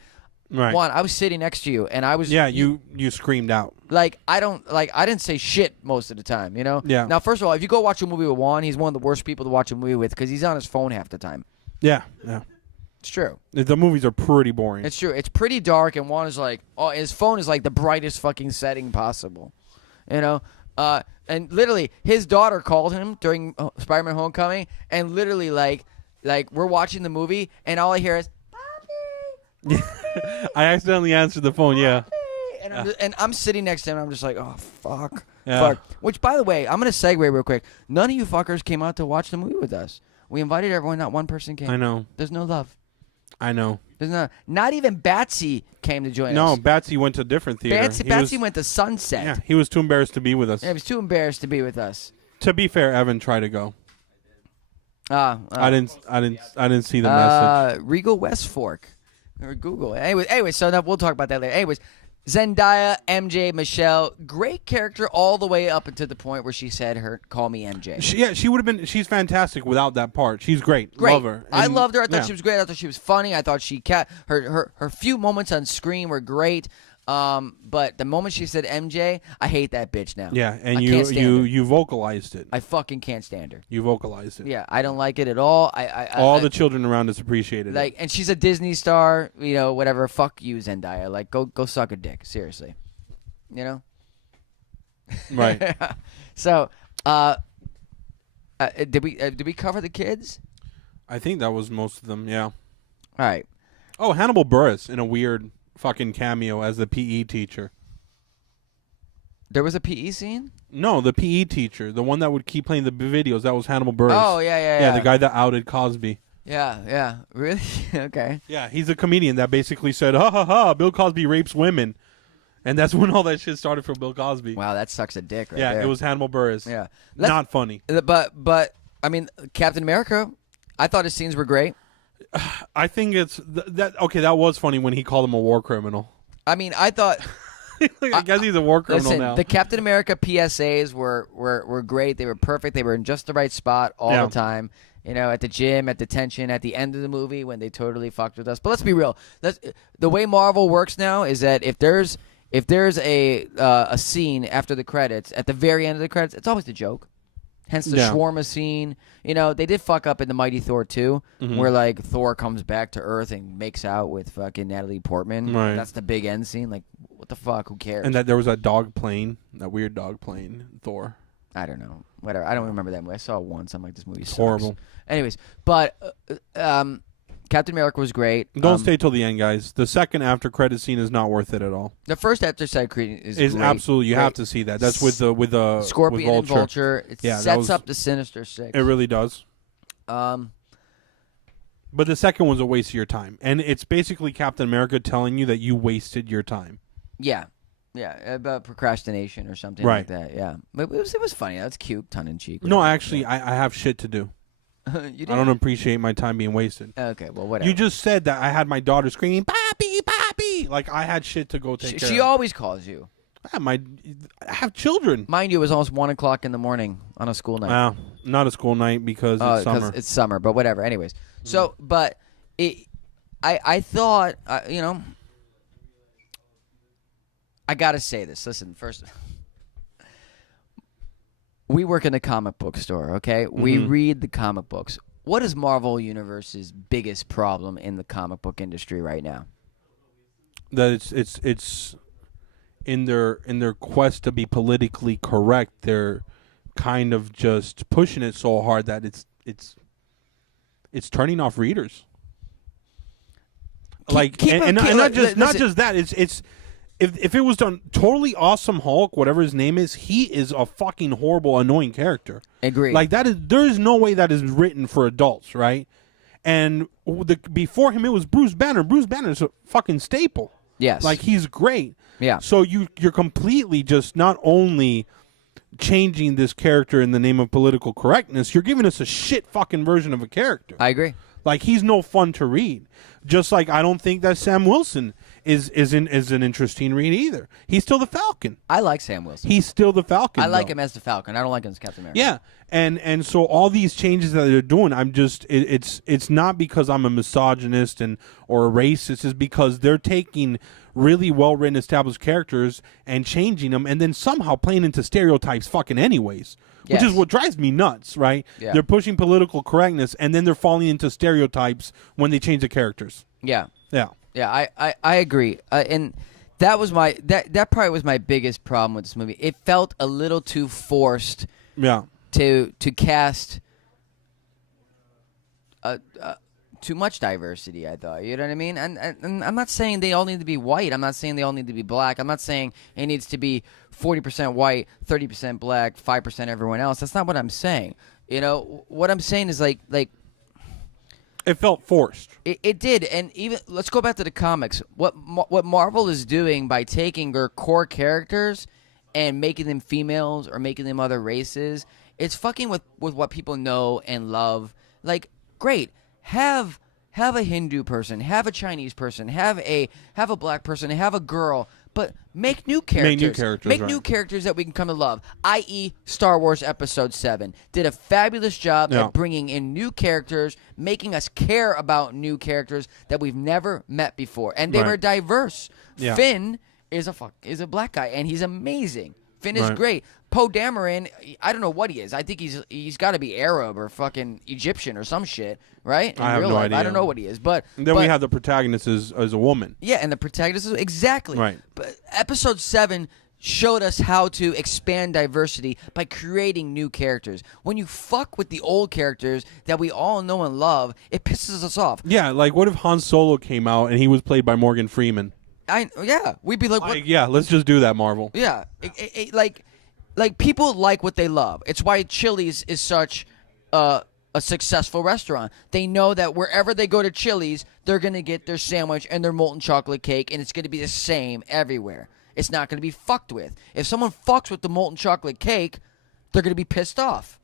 Right. One, I was sitting next to you, and I was... Yeah, you screamed out. I didn't say shit most of the time, you know? Yeah. Now, first of all, if you go watch a movie with Juan, he's one of the worst people to watch a movie with because he's on his phone half the time. Yeah. It's true. The movies are pretty boring. It's true. It's pretty dark, and Juan is like, oh, his phone is like the brightest fucking setting possible, you know? And literally, his daughter called him during Spider-Man Homecoming, and literally, like we're watching the movie, and all I hear is, Papi, Papi. I accidentally answered the phone, yeah. And I'm sitting next to him, and I'm just like, oh, fuck. Yeah. Fuck. Which, by the way, I'm going to segue real quick. None of you fuckers came out to watch the movie with us. We invited everyone, not one person came. I know. There's no love. I know. There's not even Batsy came to join us. No, Batsy went to a different theater. Batsy went to Sunset. Yeah, he was too embarrassed to be with us. Yeah, he was too embarrassed to be with us. To be fair, Evan tried to go. I didn't see the message. Regal West Fork. Or Google. Anyway, so now we'll talk about that later. Anyways, Zendaya, MJ, Michelle, great character all the way up until the point where she said call me MJ. She would have been. She's fantastic without that part. She's great. Great. Love her. I loved her. I thought she was great. I thought she was funny. I thought her few moments on screen were great. But the moment she said MJ, I hate that bitch now. Yeah, and you vocalized it. I fucking can't stand her. You vocalized it. Yeah, I don't like it at all. All the children around us appreciated it. And she's a Disney star, you know, whatever. Fuck you, Zendaya. Like, go suck a dick, seriously. You know. Right. So, did we cover the kids? I think that was most of them. Yeah. All right. Oh, Hannibal Buress in a weird fucking cameo as the PE teacher. There was a PE scene? No, the PE teacher, the one that would keep playing the videos. That was Hannibal Buress. Oh yeah. The guy that outed Cosby. Yeah. Really? Okay. Yeah, he's a comedian that basically said, "Ha ha ha, Bill Cosby rapes women," and that's when all that shit started for Bill Cosby. Wow, that sucks a dick right yeah, there. it was Hannibal Buress. Yeah, not funny. But I mean, Captain America, I thought his scenes were great. I think it's that. Okay, that was funny when he called him a war criminal. I mean, I thought I guess he's a war criminal Listen, now. the Captain America PSAs were great. They were perfect. They were in just the right spot all the time. At the gym, at detention, at the end of the movie when they totally fucked with us. But let's be real. The way Marvel works now is that if there's a scene after the credits, at the very end of the credits, it's always a joke. Hence the shawarma scene. They did fuck up in the Mighty Thor 2, where like Thor comes back to Earth and makes out with fucking Natalie Portman. Right. That's the big end scene. Like, what the fuck? Who cares? And that there was that dog plane, that weird dog plane, Thor. I don't know. Whatever. I don't remember that movie. I saw it once. I'm like, this movie sucks. Horrible. Anyways, but Captain America was great. Don't stay till the end, guys. The second after credit scene is not worth it at all. The first after credit scene is great. Absolutely. You have to see that. That's with the Scorpion with and Vulture. It sets up the Sinister Six. It really does. But the second one's a waste of your time, and it's basically Captain America telling you that you wasted your time. Yeah, about procrastination or something like that. Yeah, but it was funny. That's cute, tongue in cheek. No, actually, I have shit to do. You I don't appreciate my time being wasted. Okay, well, whatever. You just said that I had my daughter screaming, "Papi, papi!" Like I had shit to go take care She of. always calls you. I have children. Mind you, it was almost 1 o'clock in the morning on a school night. Wow, not a school night because it's summer. It's summer, but whatever. Anyways, so but I thought I gotta say this. Listen, first, we work in a comic book store. Okay, we read the comic books. What is Marvel Universe's biggest problem in the comic book industry right now? That it's in their quest to be politically correct, they're kind of just pushing it so hard that it's turning off readers. Not just that. It's if it was done totally awesome Hulk, whatever his name is, he is a fucking horrible, annoying character. Agree. Like there is no way that is written for adults, right? And before him, it was Bruce Banner. Bruce Banner's a fucking staple. Yes. Like he's great. Yeah. So you're completely just not only changing this character in the name of political correctness, you're giving us a shit fucking version of a character. I agree. Like he's no fun to read. Just like I don't think that Sam Wilson is an interesting read either. He's still the Falcon. I like Sam Wilson. He's still the Falcon. I like him as the Falcon. I don't like him as Captain America. Yeah. And so all these changes that they're doing, I'm just it's not because I'm a misogynist or a racist. It's because they're taking really well written established characters and changing them, and then somehow playing into stereotypes fucking anyways. Yes. Which is what drives me nuts, right? Yeah. They're pushing political correctness, and then they're falling into stereotypes when they change the characters. Yeah. Yeah. Yeah, I agree. And that was that probably was my biggest problem with this movie. It felt a little too forced. Yeah. To cast too much diversity, I thought. You know what I mean? And I'm not saying they all need to be white. I'm not saying they all need to be black. I'm not saying it needs to be 40% white, 30% black, 5% everyone else. That's not what I'm saying. What I'm saying is like it felt forced. It did, and even let's go back to the comics. What Marvel is doing by taking their core characters and making them females or making them other races, it's fucking with what people know and love. Like, great, have a Hindu person, have a Chinese person, have a black person, have a girl, but make new characters. Make new characters that we can come to love. I.e., Star Wars Episode 7 did a fabulous job at bringing in new characters, making us care about new characters that we've never met before, and they were diverse. Yeah. Finn is a black guy, and he's amazing. Finn is great. Poe Dameron, I don't know what he is. I think he's got to be Arab or fucking Egyptian or some shit, right? I have no idea. I don't know what he is, but then we have the protagonist as a woman. Yeah, and the protagonist is exactly right. But Episode 7 showed us how to expand diversity by creating new characters. When you fuck with the old characters that we all know and love, it pisses us off. Yeah, like what if Han Solo came out and he was played by Morgan Freeman? We'd be like, what? Yeah, let's just do that, Marvel. Yeah, like people like what they love. It's why Chili's is such a successful restaurant. They know that wherever they go to Chili's, they're gonna get their sandwich and their molten chocolate cake, and it's gonna be the same everywhere. It's not gonna be fucked with. If someone fucks with the molten chocolate cake, they're gonna be pissed off.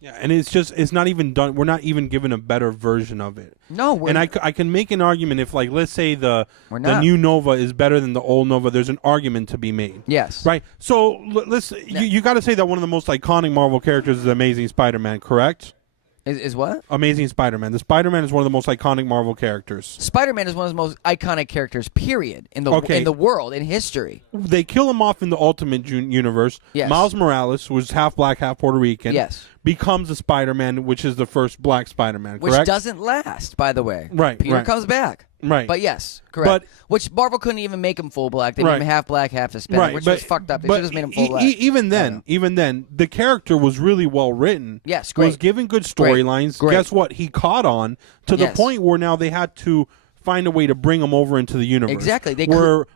Yeah, and it's not even done. We're not even given a better version of it. No, we're And I can make an argument if, like, let's say the not. new Nova is better than the old Nova. There's an argument to be made. Yes. Right. So let's. You got to say that one of the most iconic Marvel characters is Amazing Spider-Man, correct? Is what? Amazing Spider-Man. The Spider-Man is one of the most iconic Marvel characters. Spider-Man is one of the most iconic characters, period, in the world, in history. They kill him off in the Ultimate Universe. Yes. Miles Morales, who was half black, half Puerto Rican, Yes. becomes a Spider-Man, which is the first black Spider-Man, Which correct? doesn't last, by the way. Right, Peter right. comes back. Right. But yes, correct. Which Marvel couldn't even make him full black. They made him half black, half Hispanic, which was fucked up. They should have just made him full black. Even then, the character was really well written. Yes, great. Was given good storylines. Great. Guess what? He caught on to the point where now they had to find a way to bring him over into the universe. Exactly.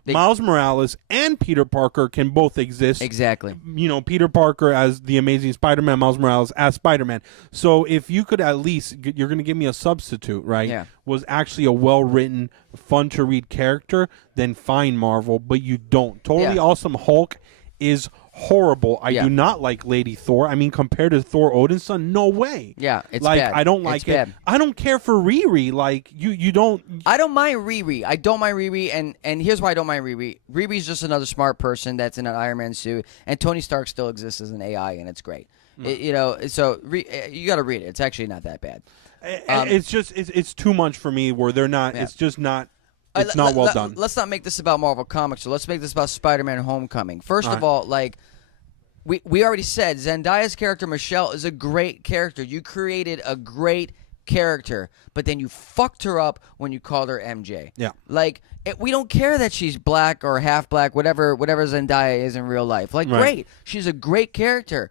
Miles Morales and Peter Parker can both exist. Exactly. You know, Peter Parker as the Amazing Spider-Man, Miles Morales as Spider-Man. So if you could at least, you're going to give me a substitute, right? Yeah. Was actually a well-written, fun-to-read character, then fine, Marvel, but you don't. Totally Awesome Hulk is horrible. I do not like Lady Thor. I mean, compared to Thor Odin's son, no way. Yeah, it's like, bad. I don't like it. Bad. I don't care for Riri. Like, you don't... I don't mind Riri. I don't mind Riri, and here's why I don't mind Riri. Riri's just another smart person that's in an Iron Man suit, and Tony Stark still exists as an AI, and it's great. You know, so you got to read it. It's actually not that bad. It's just it's too much for me. Where they're not. It's just not. It's not well done. Let's not make this about Marvel Comics. So let's make this about Spider-Man: Homecoming. First of all, like we already said, Zendaya's character Michelle is a great character. You created a great character, but then you fucked her up when you called her MJ. Yeah. Like we don't care that she's black or half black, whatever Zendaya is in real life. Like great, she's a great character,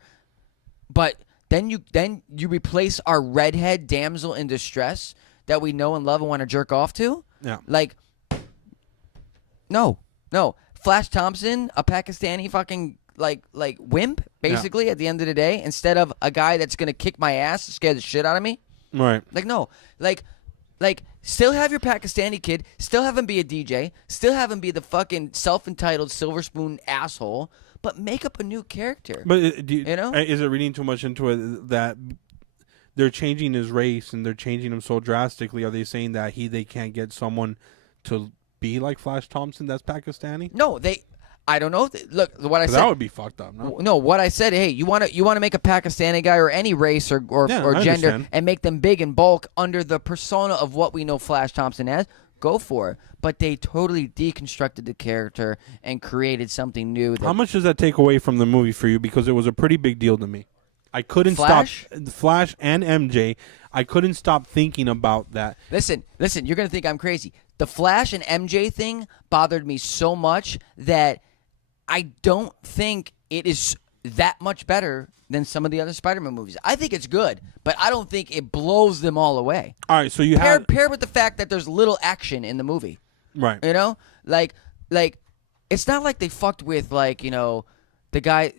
but then you replace our redhead damsel in distress that we know and love and want to jerk off to. Yeah. Like, no. Flash Thompson, a Pakistani fucking like wimp, basically. At the end of the day, instead of a guy that's gonna kick my ass and scare the shit out of me. Right. Like no. Like still have your Pakistani kid, still have him be a DJ, still have him be the fucking self-entitled silver spoon asshole. But make up a new character. But you know, is it reading too much into it that they're changing his race and they're changing him so drastically? Are they saying that they can't get someone to be like Flash Thompson that's Pakistani? No, I don't know. Look, what I said. That would be fucked up. No, what I said. Hey, you want to make a Pakistani guy or any race or gender understand. and make them big and bulk under the persona of what we know Flash Thompson as? Go for it. But they totally deconstructed the character and created something new. How much does that take away from the movie for you? Because it was a pretty big deal to me. I couldn't stop Flash and MJ. I couldn't stop thinking about that. Listen, you're going to think I'm crazy. The Flash and MJ thing bothered me so much that I don't think it is that much better than some of the other Spider-Man movies. I think it's good, but I don't think it blows them all away. All right, so paired with the fact that there's little action in the movie. Right. You know? Like it's not like they fucked with, like, you know, the guy,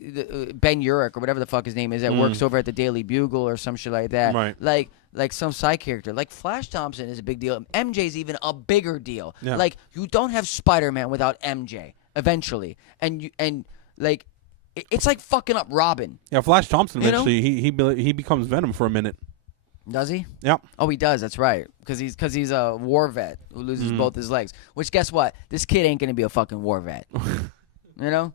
Ben Urich or whatever the fuck his name is, that works over at the Daily Bugle or some shit like that. Right. Like some side character. Like Flash Thompson is a big deal. MJ's even a bigger deal. Yeah. Like, you don't have Spider-Man without MJ eventually. And like, it's like fucking up Robin. Yeah, Flash Thompson eventually, he becomes Venom for a minute. Does he? Yeah. Oh, he does. That's right. Because he's a war vet who loses both his legs. Which, guess what? This kid ain't gonna be a fucking war vet. You know?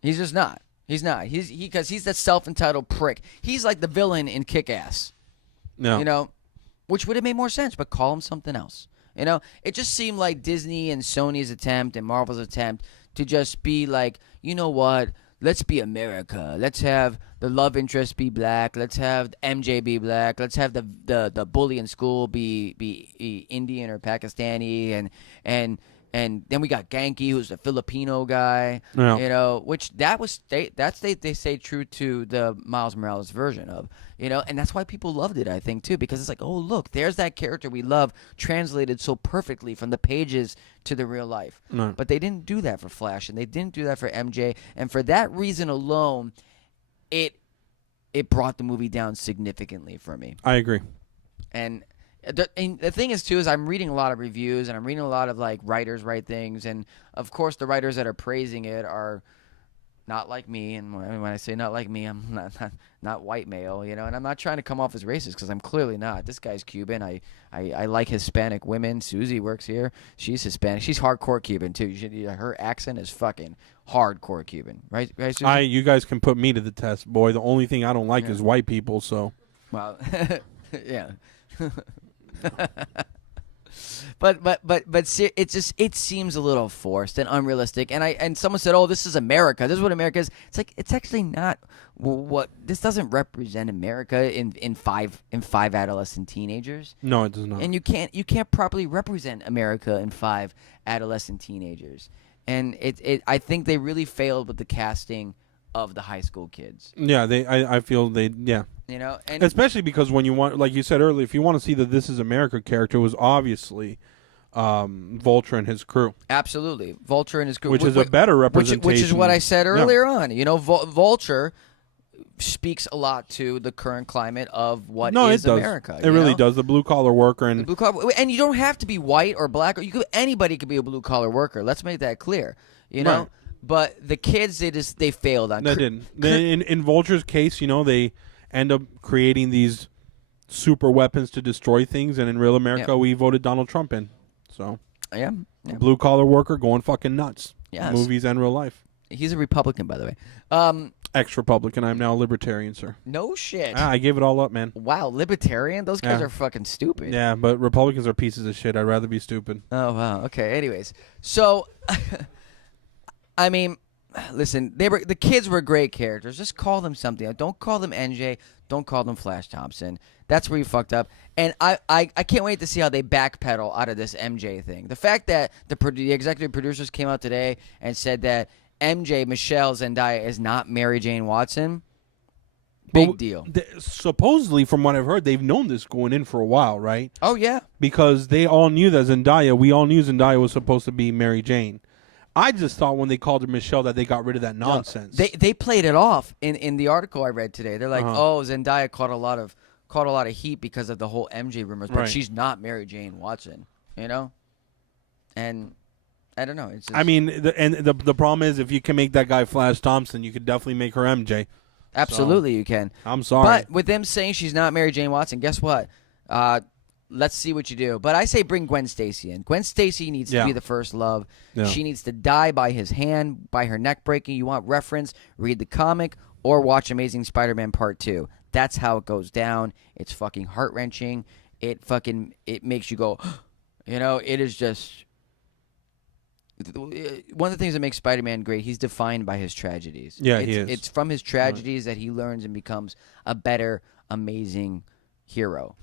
He's just not. He's not. Because he's that self-entitled prick. He's like the villain in Kick-Ass. No. You know? Which would have made more sense, but call him something else. You know? It just seemed like Disney and Sony's attempt and Marvel's attempt to just be like, you know what? Let's be America. Let's have the love interest be black. Let's have MJ be black. Let's have the bully in school be Indian or Pakistani, and then we got Genki, who's a Filipino guy. Yeah. You know, which they say true to the Miles Morales version of, you know, and that's why people loved it, I think, too, because it's like, oh, look, there's that character we love translated so perfectly from the pages to the real life. No. But they didn't do that for Flash, and they didn't do that for MJ, and for that reason alone, it brought the movie down significantly for me. I agree. And the thing is, too, is I'm reading a lot of reviews, and I'm reading a lot of, like, writers write things, and, of course, the writers that are praising it are not like me, and when I say not like me, I'm not white male, and I'm not trying to come off as racist because I'm clearly not. This guy's Cuban. I like Hispanic women. Susie works here. She's Hispanic. She's hardcore Cuban too. Her accent is fucking hardcore Cuban, right, Susie? You guys can put me to the test, boy. The only thing I don't like is white people. So, well, yeah. But it seems a little forced and unrealistic. And someone said, "Oh, this is America. This is what America is." It's like it's actually not. What this doesn't represent America in five adolescent teenagers. No, it does not. And you can't properly represent America in 5 adolescent teenagers. And I think they really failed with the casting of the high school kids. Yeah, I feel they. Yeah. And Especially because when you want, like you said earlier, if you want to see the This Is America character, it was obviously Vulture and his crew. Absolutely, Vulture and his crew, which is a better representation. Which is what I said earlier on. Vulture speaks a lot to the current climate of what is America. It really does. The blue collar worker and and you don't have to be white or black. Anybody could be a blue collar worker. Let's make that clear. Right. But the kids, they failed on. They didn't. In Vulture's case, they end up creating these super weapons to destroy things, and in real America, we voted Donald Trump in. So, yeah. Blue collar worker going fucking nuts. Yes. Movies and real life. He's a Republican, by the way. Ex-Republican. I'm now a libertarian, sir. No shit. I gave it all up, man. Wow, libertarian? Those guys are fucking stupid. Yeah, but Republicans are pieces of shit. I'd rather be stupid. Oh, wow. Okay, anyways. So, I mean, listen, the kids were great characters. Just call them something. Don't call them NJ. Don't call them Flash Thompson. That's where you fucked up. And I can't wait to see how they backpedal out of this MJ thing. The fact that the executive producers came out today and said that MJ, Michelle Zendaya, is not Mary Jane Watson, big deal. Supposedly, from what I've heard, they've known this going in for a while, right? Oh, yeah. Because they all knew that we all knew Zendaya was supposed to be Mary Jane. I just thought when they called her Michelle that they got rid of that nonsense. They played it off in the article I read today. They're like, oh, Zendaya caught a lot of heat because of the whole MJ rumors, but she's not Mary Jane Watson, And I don't know. It's just, I mean, the problem is if you can make that guy Flash Thompson, you could definitely make her MJ. Absolutely, you can. I'm sorry, but with them saying she's not Mary Jane Watson, guess what? Let's see what you do. But I say bring Gwen Stacy in. Gwen Stacy needs to be the first love. Yeah. She needs to die by his hand, by her neck breaking. You want reference? Read the comic or watch Amazing Spider-Man Part 2. That's how it goes down. It's fucking heart-wrenching. It makes you go, it is just... One of the things that makes Spider-Man great, he's defined by his tragedies. Yeah, he is. It's from his tragedies that he learns and becomes a better, amazing hero,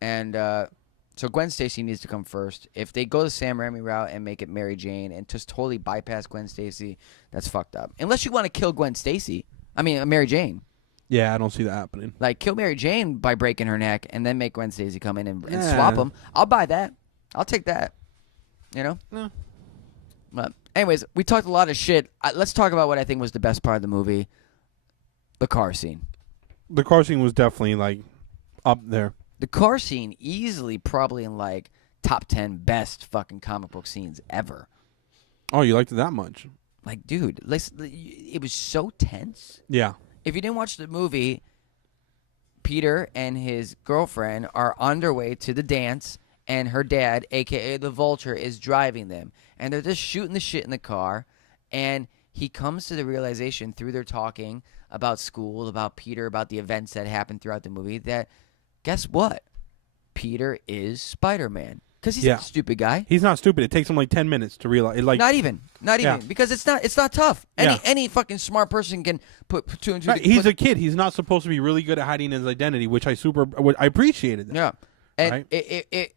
And so Gwen Stacy needs to come first. If they go the Sam Raimi route and make it Mary Jane and just totally bypass Gwen Stacy, that's fucked up. Unless you want to kill Mary Jane. Yeah, I don't see that happening. Like, kill Mary Jane by breaking her neck and then make Gwen Stacy come in and swap them. I'll buy that. I'll take that. Yeah. But anyways, we talked a lot of shit. Let's talk about what I think was the best part of the movie, the car scene. The car scene was definitely, up there. The car scene easily probably in, top 10 best fucking comic book scenes ever. Oh, you liked it that much? Dude, it was so tense. Yeah. If you didn't watch the movie, Peter and his girlfriend are on their way to the dance, and her dad, a.k.a. the Vulture, is driving them. And they're just shooting the shit in the car. And he comes to the realization through their talking about school, about Peter, about the events that happened throughout the movie, that guess what? Peter is Spider-Man. Because he's not a stupid guy. He's not stupid. It takes him 10 minutes to realize. Not even. Because it's not tough. Any fucking smart person can put two and two. Right. He's a kid. He's not supposed to be really good at hiding his identity, which I appreciated that. Yeah. And right?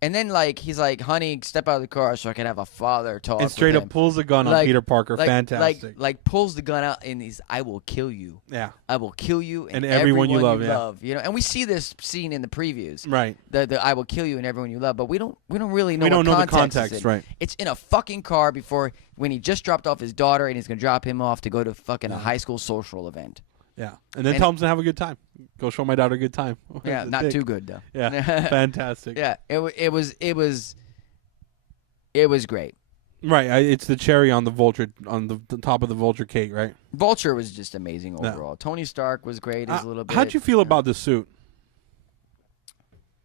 And then, he's like, honey, step out of the car so I can have a father talk. And straight up pulls a gun on Peter Parker. Fantastic. Pulls the gun out and he's, I will kill you. Yeah. I will kill you and everyone you love. And we see this scene in the previews. Right. The I will kill you and everyone you love, but we don't really know. We don't know the context. It's right. It's in a fucking car when he just dropped off his daughter and he's gonna drop him off to go to fucking a high school social event. Yeah, and then tell him to have a good time. Go show my daughter a good time. Yeah, not too good though. Yeah, fantastic. Yeah, it was great. Right, it's the cherry on the vulture on the top of the vulture cake, right? Vulture was just amazing Yeah. overall. Tony Stark was great as a little bit. How'd you feel about the suit?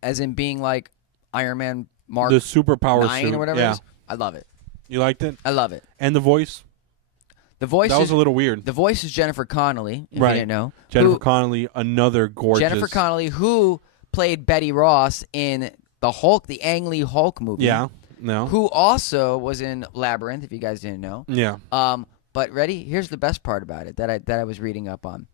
As in being like Iron Man Mark The superpower 9 suit or whatever yeah. it is? I love it. You liked it? I love it. And the voice? The voice That was is, a little weird. the voice is Jennifer Connelly, if Right. you didn't know. Jennifer Who- Connelly, another gorgeous. Jennifer Connelly, who played Betty Ross in the Hulk, the Ang Lee Hulk movie. Yeah. No. Who also was in Labyrinth, if you guys didn't know. Yeah. But ready? Here's the best part about it that I was reading up on.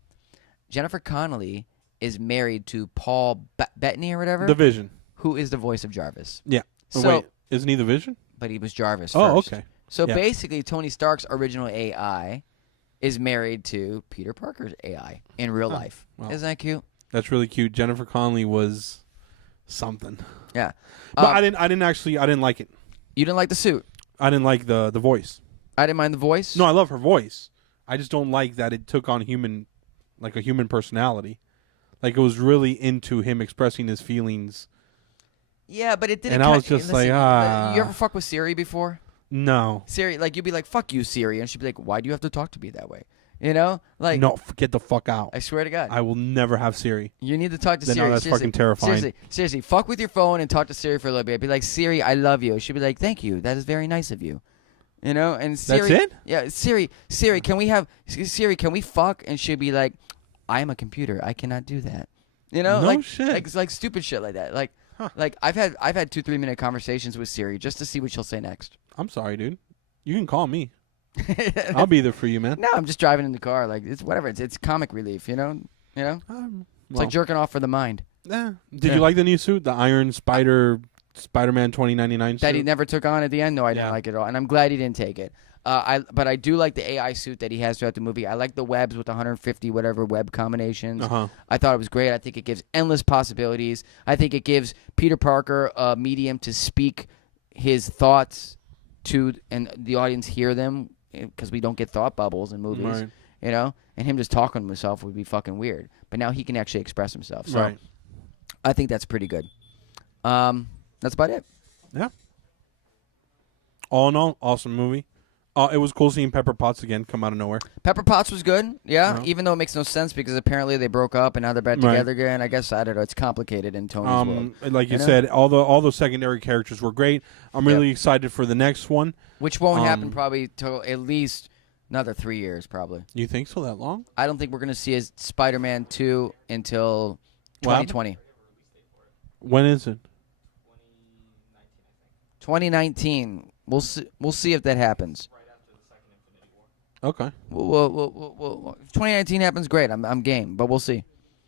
Jennifer Connelly is married to Paul Bettany or whatever, The Vision. who is the voice of Jarvis. Yeah. So, Wait, isn't he the Vision? but he was Jarvis Oh, first. okay. So Yeah. basically, Tony Stark's original AI is married to Peter Parker's AI in real life. wow. Isn't that cute? That's really cute. Jennifer Connelly was something. Yeah. But I didn't like it. You didn't like the suit. I didn't like the voice. I didn't mind the voice. No, I love her voice. I just don't like that it took on a human personality. Like it was really into him expressing his feelings. Yeah, but it didn't. And I was just like, You ever fuck with Siri before? No. Siri, like you'd be like, "Fuck you, Siri," and she'd be like, "Why do you have to talk to me that way?" You know, like No, get the fuck out. I swear to God, I will never have Siri. you need to talk to Then Siri. no, that's Seriously. fucking terrifying. Seriously, fuck with your phone and talk to Siri for a little bit. Be like, "Siri, I love you." She'd be like, "Thank you. That is very nice of you." You know, and Siri. That's it? Yeah, Siri, can we fuck? And she'd be like, "I am a computer. I cannot do that." You know, No like shit. like stupid shit like that. Like, like I've had 2-3 minute conversations with Siri just to see what she'll say next. I'm sorry, dude. You can call me. I'll be there for you, man. No, I'm just driving in the car. Like it's whatever. It's comic relief. You know. It's Well, like jerking off for the mind. Did Yeah. you like the new suit, the Iron Spider-Man 2099 suit? That he never took on at the end. No, I didn't Yeah. like it at all, and I'm glad he didn't take it. But I do like the AI suit that he has throughout the movie. I like the webs with 150 whatever web combinations. I thought it was great. I think it gives endless possibilities. I think it gives Peter Parker a medium to speak his thoughts to, and the audience hear them, because we don't get thought bubbles in movies. Right. You know, and him just talking to himself would be fucking weird. But now he can actually express himself. So Right. I think that's pretty good. That's about it. Yeah. All in all, awesome movie. It was cool seeing Pepper Potts again come out of nowhere. Pepper Potts was good, yeah. Uh-huh. Even though it makes no sense because apparently they broke up and now they're back Right. together again. I guess I don't know. It's complicated in Tony's world, Like you You know? said, all the secondary characters were great. I'm really excited for the next one. which won't happen um, probably till at least another 3 years. Probably. You think so that long? I don't think we're gonna see a Spider-Man 2 until What happened? 2020. When is it? 2019. We'll see if that happens. Okay. 2019 happens, great. I'm game, but we'll see.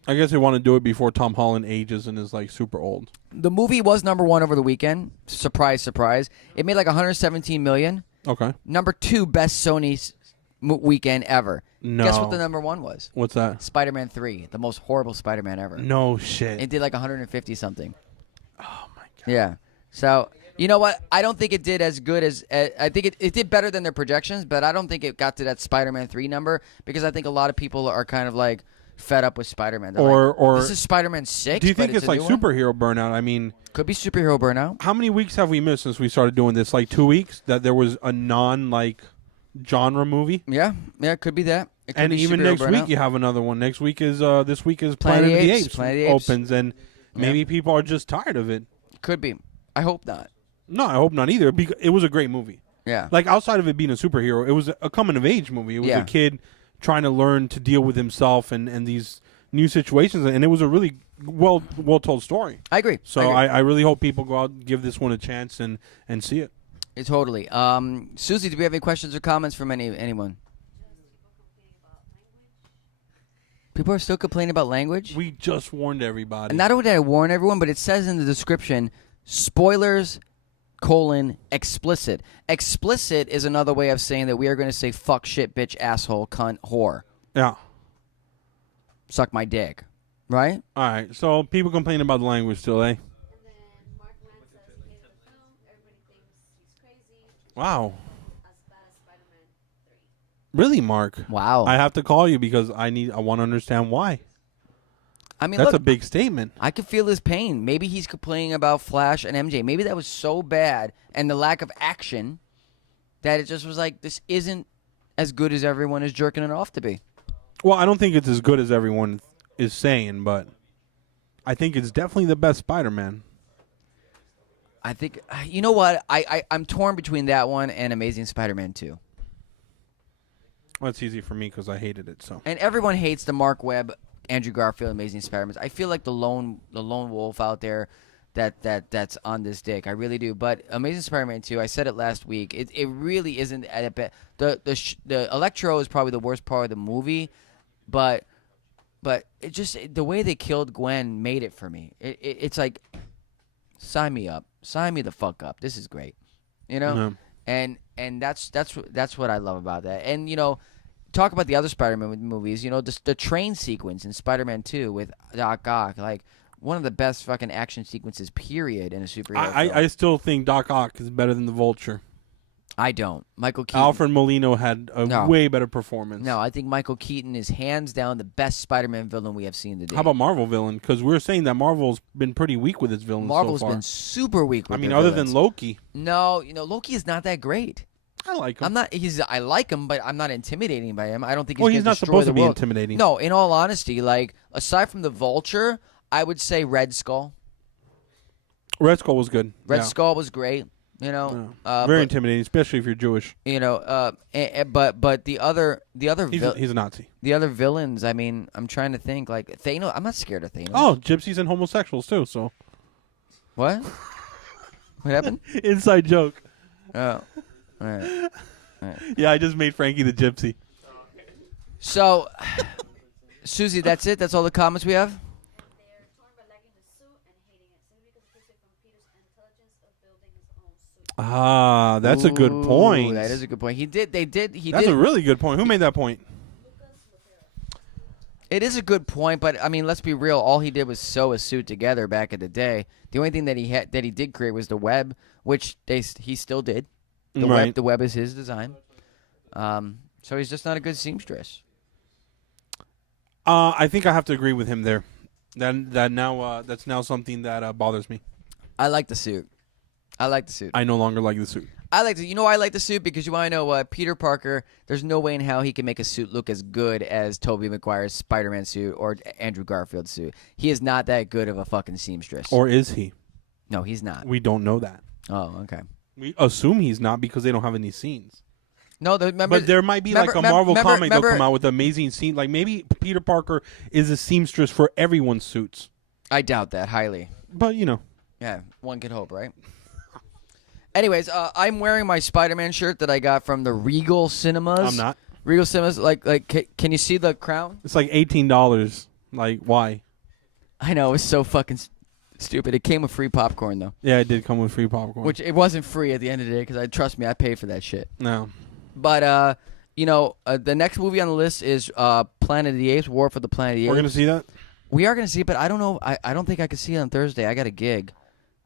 I guess they want to do it before Tom Holland ages and is like super old. The movie was #1 over the weekend. Surprise, surprise. It made like 117 million. Okay. #2 best Sony weekend ever. No. Guess what the #1 was? What's that? Spider-Man 3, the most horrible Spider-Man ever. No shit. It did like 150 something. Oh my god. Yeah. So, you know what? I don't think it did as good as I think it did better than their projections, but I don't think it got to that Spider-Man 3 number because I think a lot of people are kind of like fed up with Spider-Man. They're like, Or this is Spider-Man 6. do you but think it's a like new one? superhero burnout? I mean, Could be superhero burnout. how many weeks have we missed since we started doing this? Like 2 weeks that there was a non like genre movie. Yeah, it could be that. It could And be even superhero next burnout. week you have another one. Next week is this week is Planet of the Apes Planet of the Apes. opens, and maybe people are just tired of it. Could be. I hope not. No, I hope not either. Because it was a great movie. Yeah. Like outside of it being a superhero, it was a coming of age movie. It was Yeah. a kid trying to learn to deal with himself and these new situations, and it was a really well told story. I agree. So I really hope people go out and give this one a chance and see it. Totally. Susie, do we have any questions or comments from anyone? People are still complaining about language? We just warned everybody. And not only did I warn everyone, but it says in the description, spoilers, explicit. Explicit is another way of saying that we are going to say fuck, shit, bitch, asshole, cunt, whore. Yeah. Suck my dick. Right? All right. So people complain about the language still, eh? And then Mark Mann says he hated the film. Everybody thinks he's crazy. Wow. As bad as Spider-Man 3. Really, Mark? Wow. I have to call you because I want to understand why. I mean, That's look, a big statement. I could feel his pain. Maybe he's complaining about Flash and MJ. Maybe that was so bad and the lack of action that it just was like, this isn't as good as everyone is jerking it off to be. Well, I don't think it's as good as everyone is saying, but I think it's definitely the best Spider-Man. I think, you know what? I'm torn between that one and Amazing Spider-Man 2. Well, it's easy for me because I hated it. So. And everyone hates the Mark Webb, Andrew Garfield, Amazing Spider-Man. I feel like the lone wolf out there that's on this dick. I really do. But Amazing Spider-Man 2, I said it last week. It really isn't at bad. The Electro is probably the worst part of the movie, but it just the way they killed Gwen made it for me. It's like, sign me up, sign me the fuck up. This is great, you know. Yeah. And that's what I love about that. And you know, talk about the other Spider-Man movies. You know, the train sequence in Spider-Man 2 with Doc Ock, like one of the best fucking action sequences, period, in a superhero film. I still think Doc Ock is better than the Vulture. I don't. Michael Keaton. Alfred Molina had a way better performance. No, I think Michael Keaton is hands down the best Spider-Man villain we have seen today. How about Marvel villain? Because we were saying that Marvel's been pretty weak with its villains Marvel's so far. been super weak with their other villains. than Loki. No, you know, Loki is not that great. I like him. I like him, but I'm not intimidating by him. I don't think he's Well, going he's to not destroy supposed the to be world. intimidating. No, in all honesty, like aside from the Vulture, I would say Red Skull. Red Skull was good. Red Skull was great. You know, very intimidating, especially if you're Jewish. You know, but the other He's a Nazi. The other villains. I mean, I'm trying to think. Like Thanos, I'm not scared of Thanos. Oh, gypsies and homosexuals too. So what? What happened? Inside joke. Oh, all right. Yeah, I just made Frankie the gypsy. So, Susie, that's it. That's all the comments we have. They're torn by liking the suit and hating it simply because it takes away from Peter's intelligence of building his own suit. Ah, that's a good point. That is a good point. He did. That's a really good point. Who made that point? It is a good point, but I mean, let's be real. All he did was sew a suit together back in the day. The only thing that he did create was the web, which he still did. The web is his design. So he's just not a good seamstress. I think I have to agree with him there. That's now something that bothers me. I like the suit. I no longer like the suit. I like the suit because you want to know what Peter Parker. There's no way in hell he can make a suit look as good as Tobey Maguire's Spider-Man suit or Andrew Garfield's suit. He is not that good of a fucking seamstress. Or is he? No, he's not. We don't know that. Oh, okay. We assume he's not because they don't have any scenes. No, but there might be like a Marvel comic that'll come out with an amazing scene. Like maybe Peter Parker is a seamstress for everyone's suits. I doubt that highly. But you know. Yeah, one could hope, right? Anyways, I'm wearing my Spider-Man shirt that I got from the Regal Cinemas. I'm not. Regal Cinemas, can you see the crown? It's like $18. Like, why? I know, it's so fucking stupid. It came with free popcorn, though. Yeah, it did come with free popcorn. Which it wasn't free at the end of the day, because trust me, I paid for that shit. No. But, the next movie on the list is Planet of the Apes, War for the Planet of the Apes. We're going to see that? We are going to see it, but I don't know. I don't think I can see it on Thursday. I got a gig.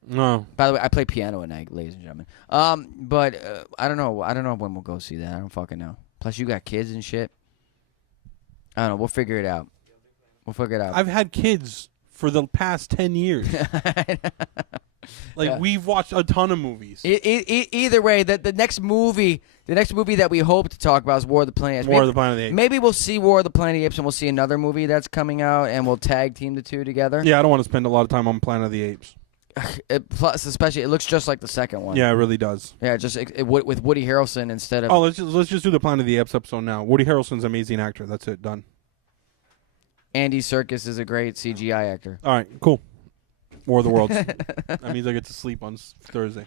No. By the way, I play piano at night, ladies and gentlemen. But I don't know. I don't know when we'll go see that. I don't fucking know. Plus, you got kids and shit. I don't know. We'll figure it out. I've had kids for the past 10 years. We've watched a ton of movies. Either way, the next movie that we hope to talk about is War of the Planet of the Apes. War of the Planet of the Apes. Maybe we'll see War of the Planet of the Apes and we'll see another movie that's coming out and we'll tag team the two together. Yeah, I don't want to spend a lot of time on Planet of the Apes. Plus, especially, it looks just like the second one. Yeah, it really does. Yeah, just with Woody Harrelson instead of. Oh, let's just do the Planet of the Apes episode now. Woody Harrelson's an amazing actor. That's it. Done. Andy Serkis is a great CGI actor. All right, cool. War of the Worlds. That means I get to sleep on Thursday.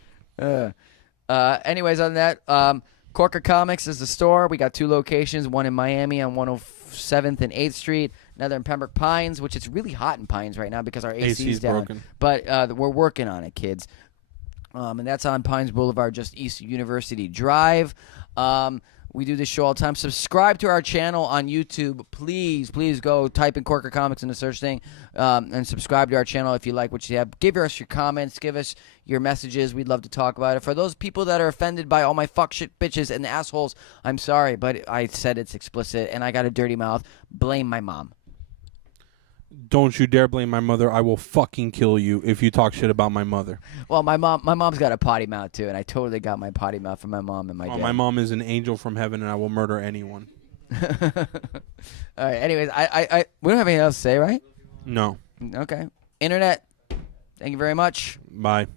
Anyways, on that, Korka Comics is the store. We got 2 locations, one in Miami on 107th and 8th Street, another in Pembroke Pines, which it's really hot in Pines right now because our AC is down. Broken. But we're working on it, kids. And that's on Pines Boulevard, just east of University Drive. We do this show all the time. Subscribe to our channel on YouTube. Please go type in Korka Comics in the search thing and subscribe to our channel if you like what you have. Give us your comments. Give us your messages. We'd love to talk about it. For those people that are offended by all my fuck shit bitches and assholes, I'm sorry, but I said it's explicit and I got a dirty mouth. Blame my mom. Don't you dare blame my mother. I will fucking kill you if you talk shit about my mother. Well, my mom's got a potty mouth too, and I totally got my potty mouth from my mom and my dad. My mom is an angel from heaven, and I will murder anyone. All right. Anyways, I we don't have anything else to say, right? No. Okay. Internet. Thank you very much. Bye.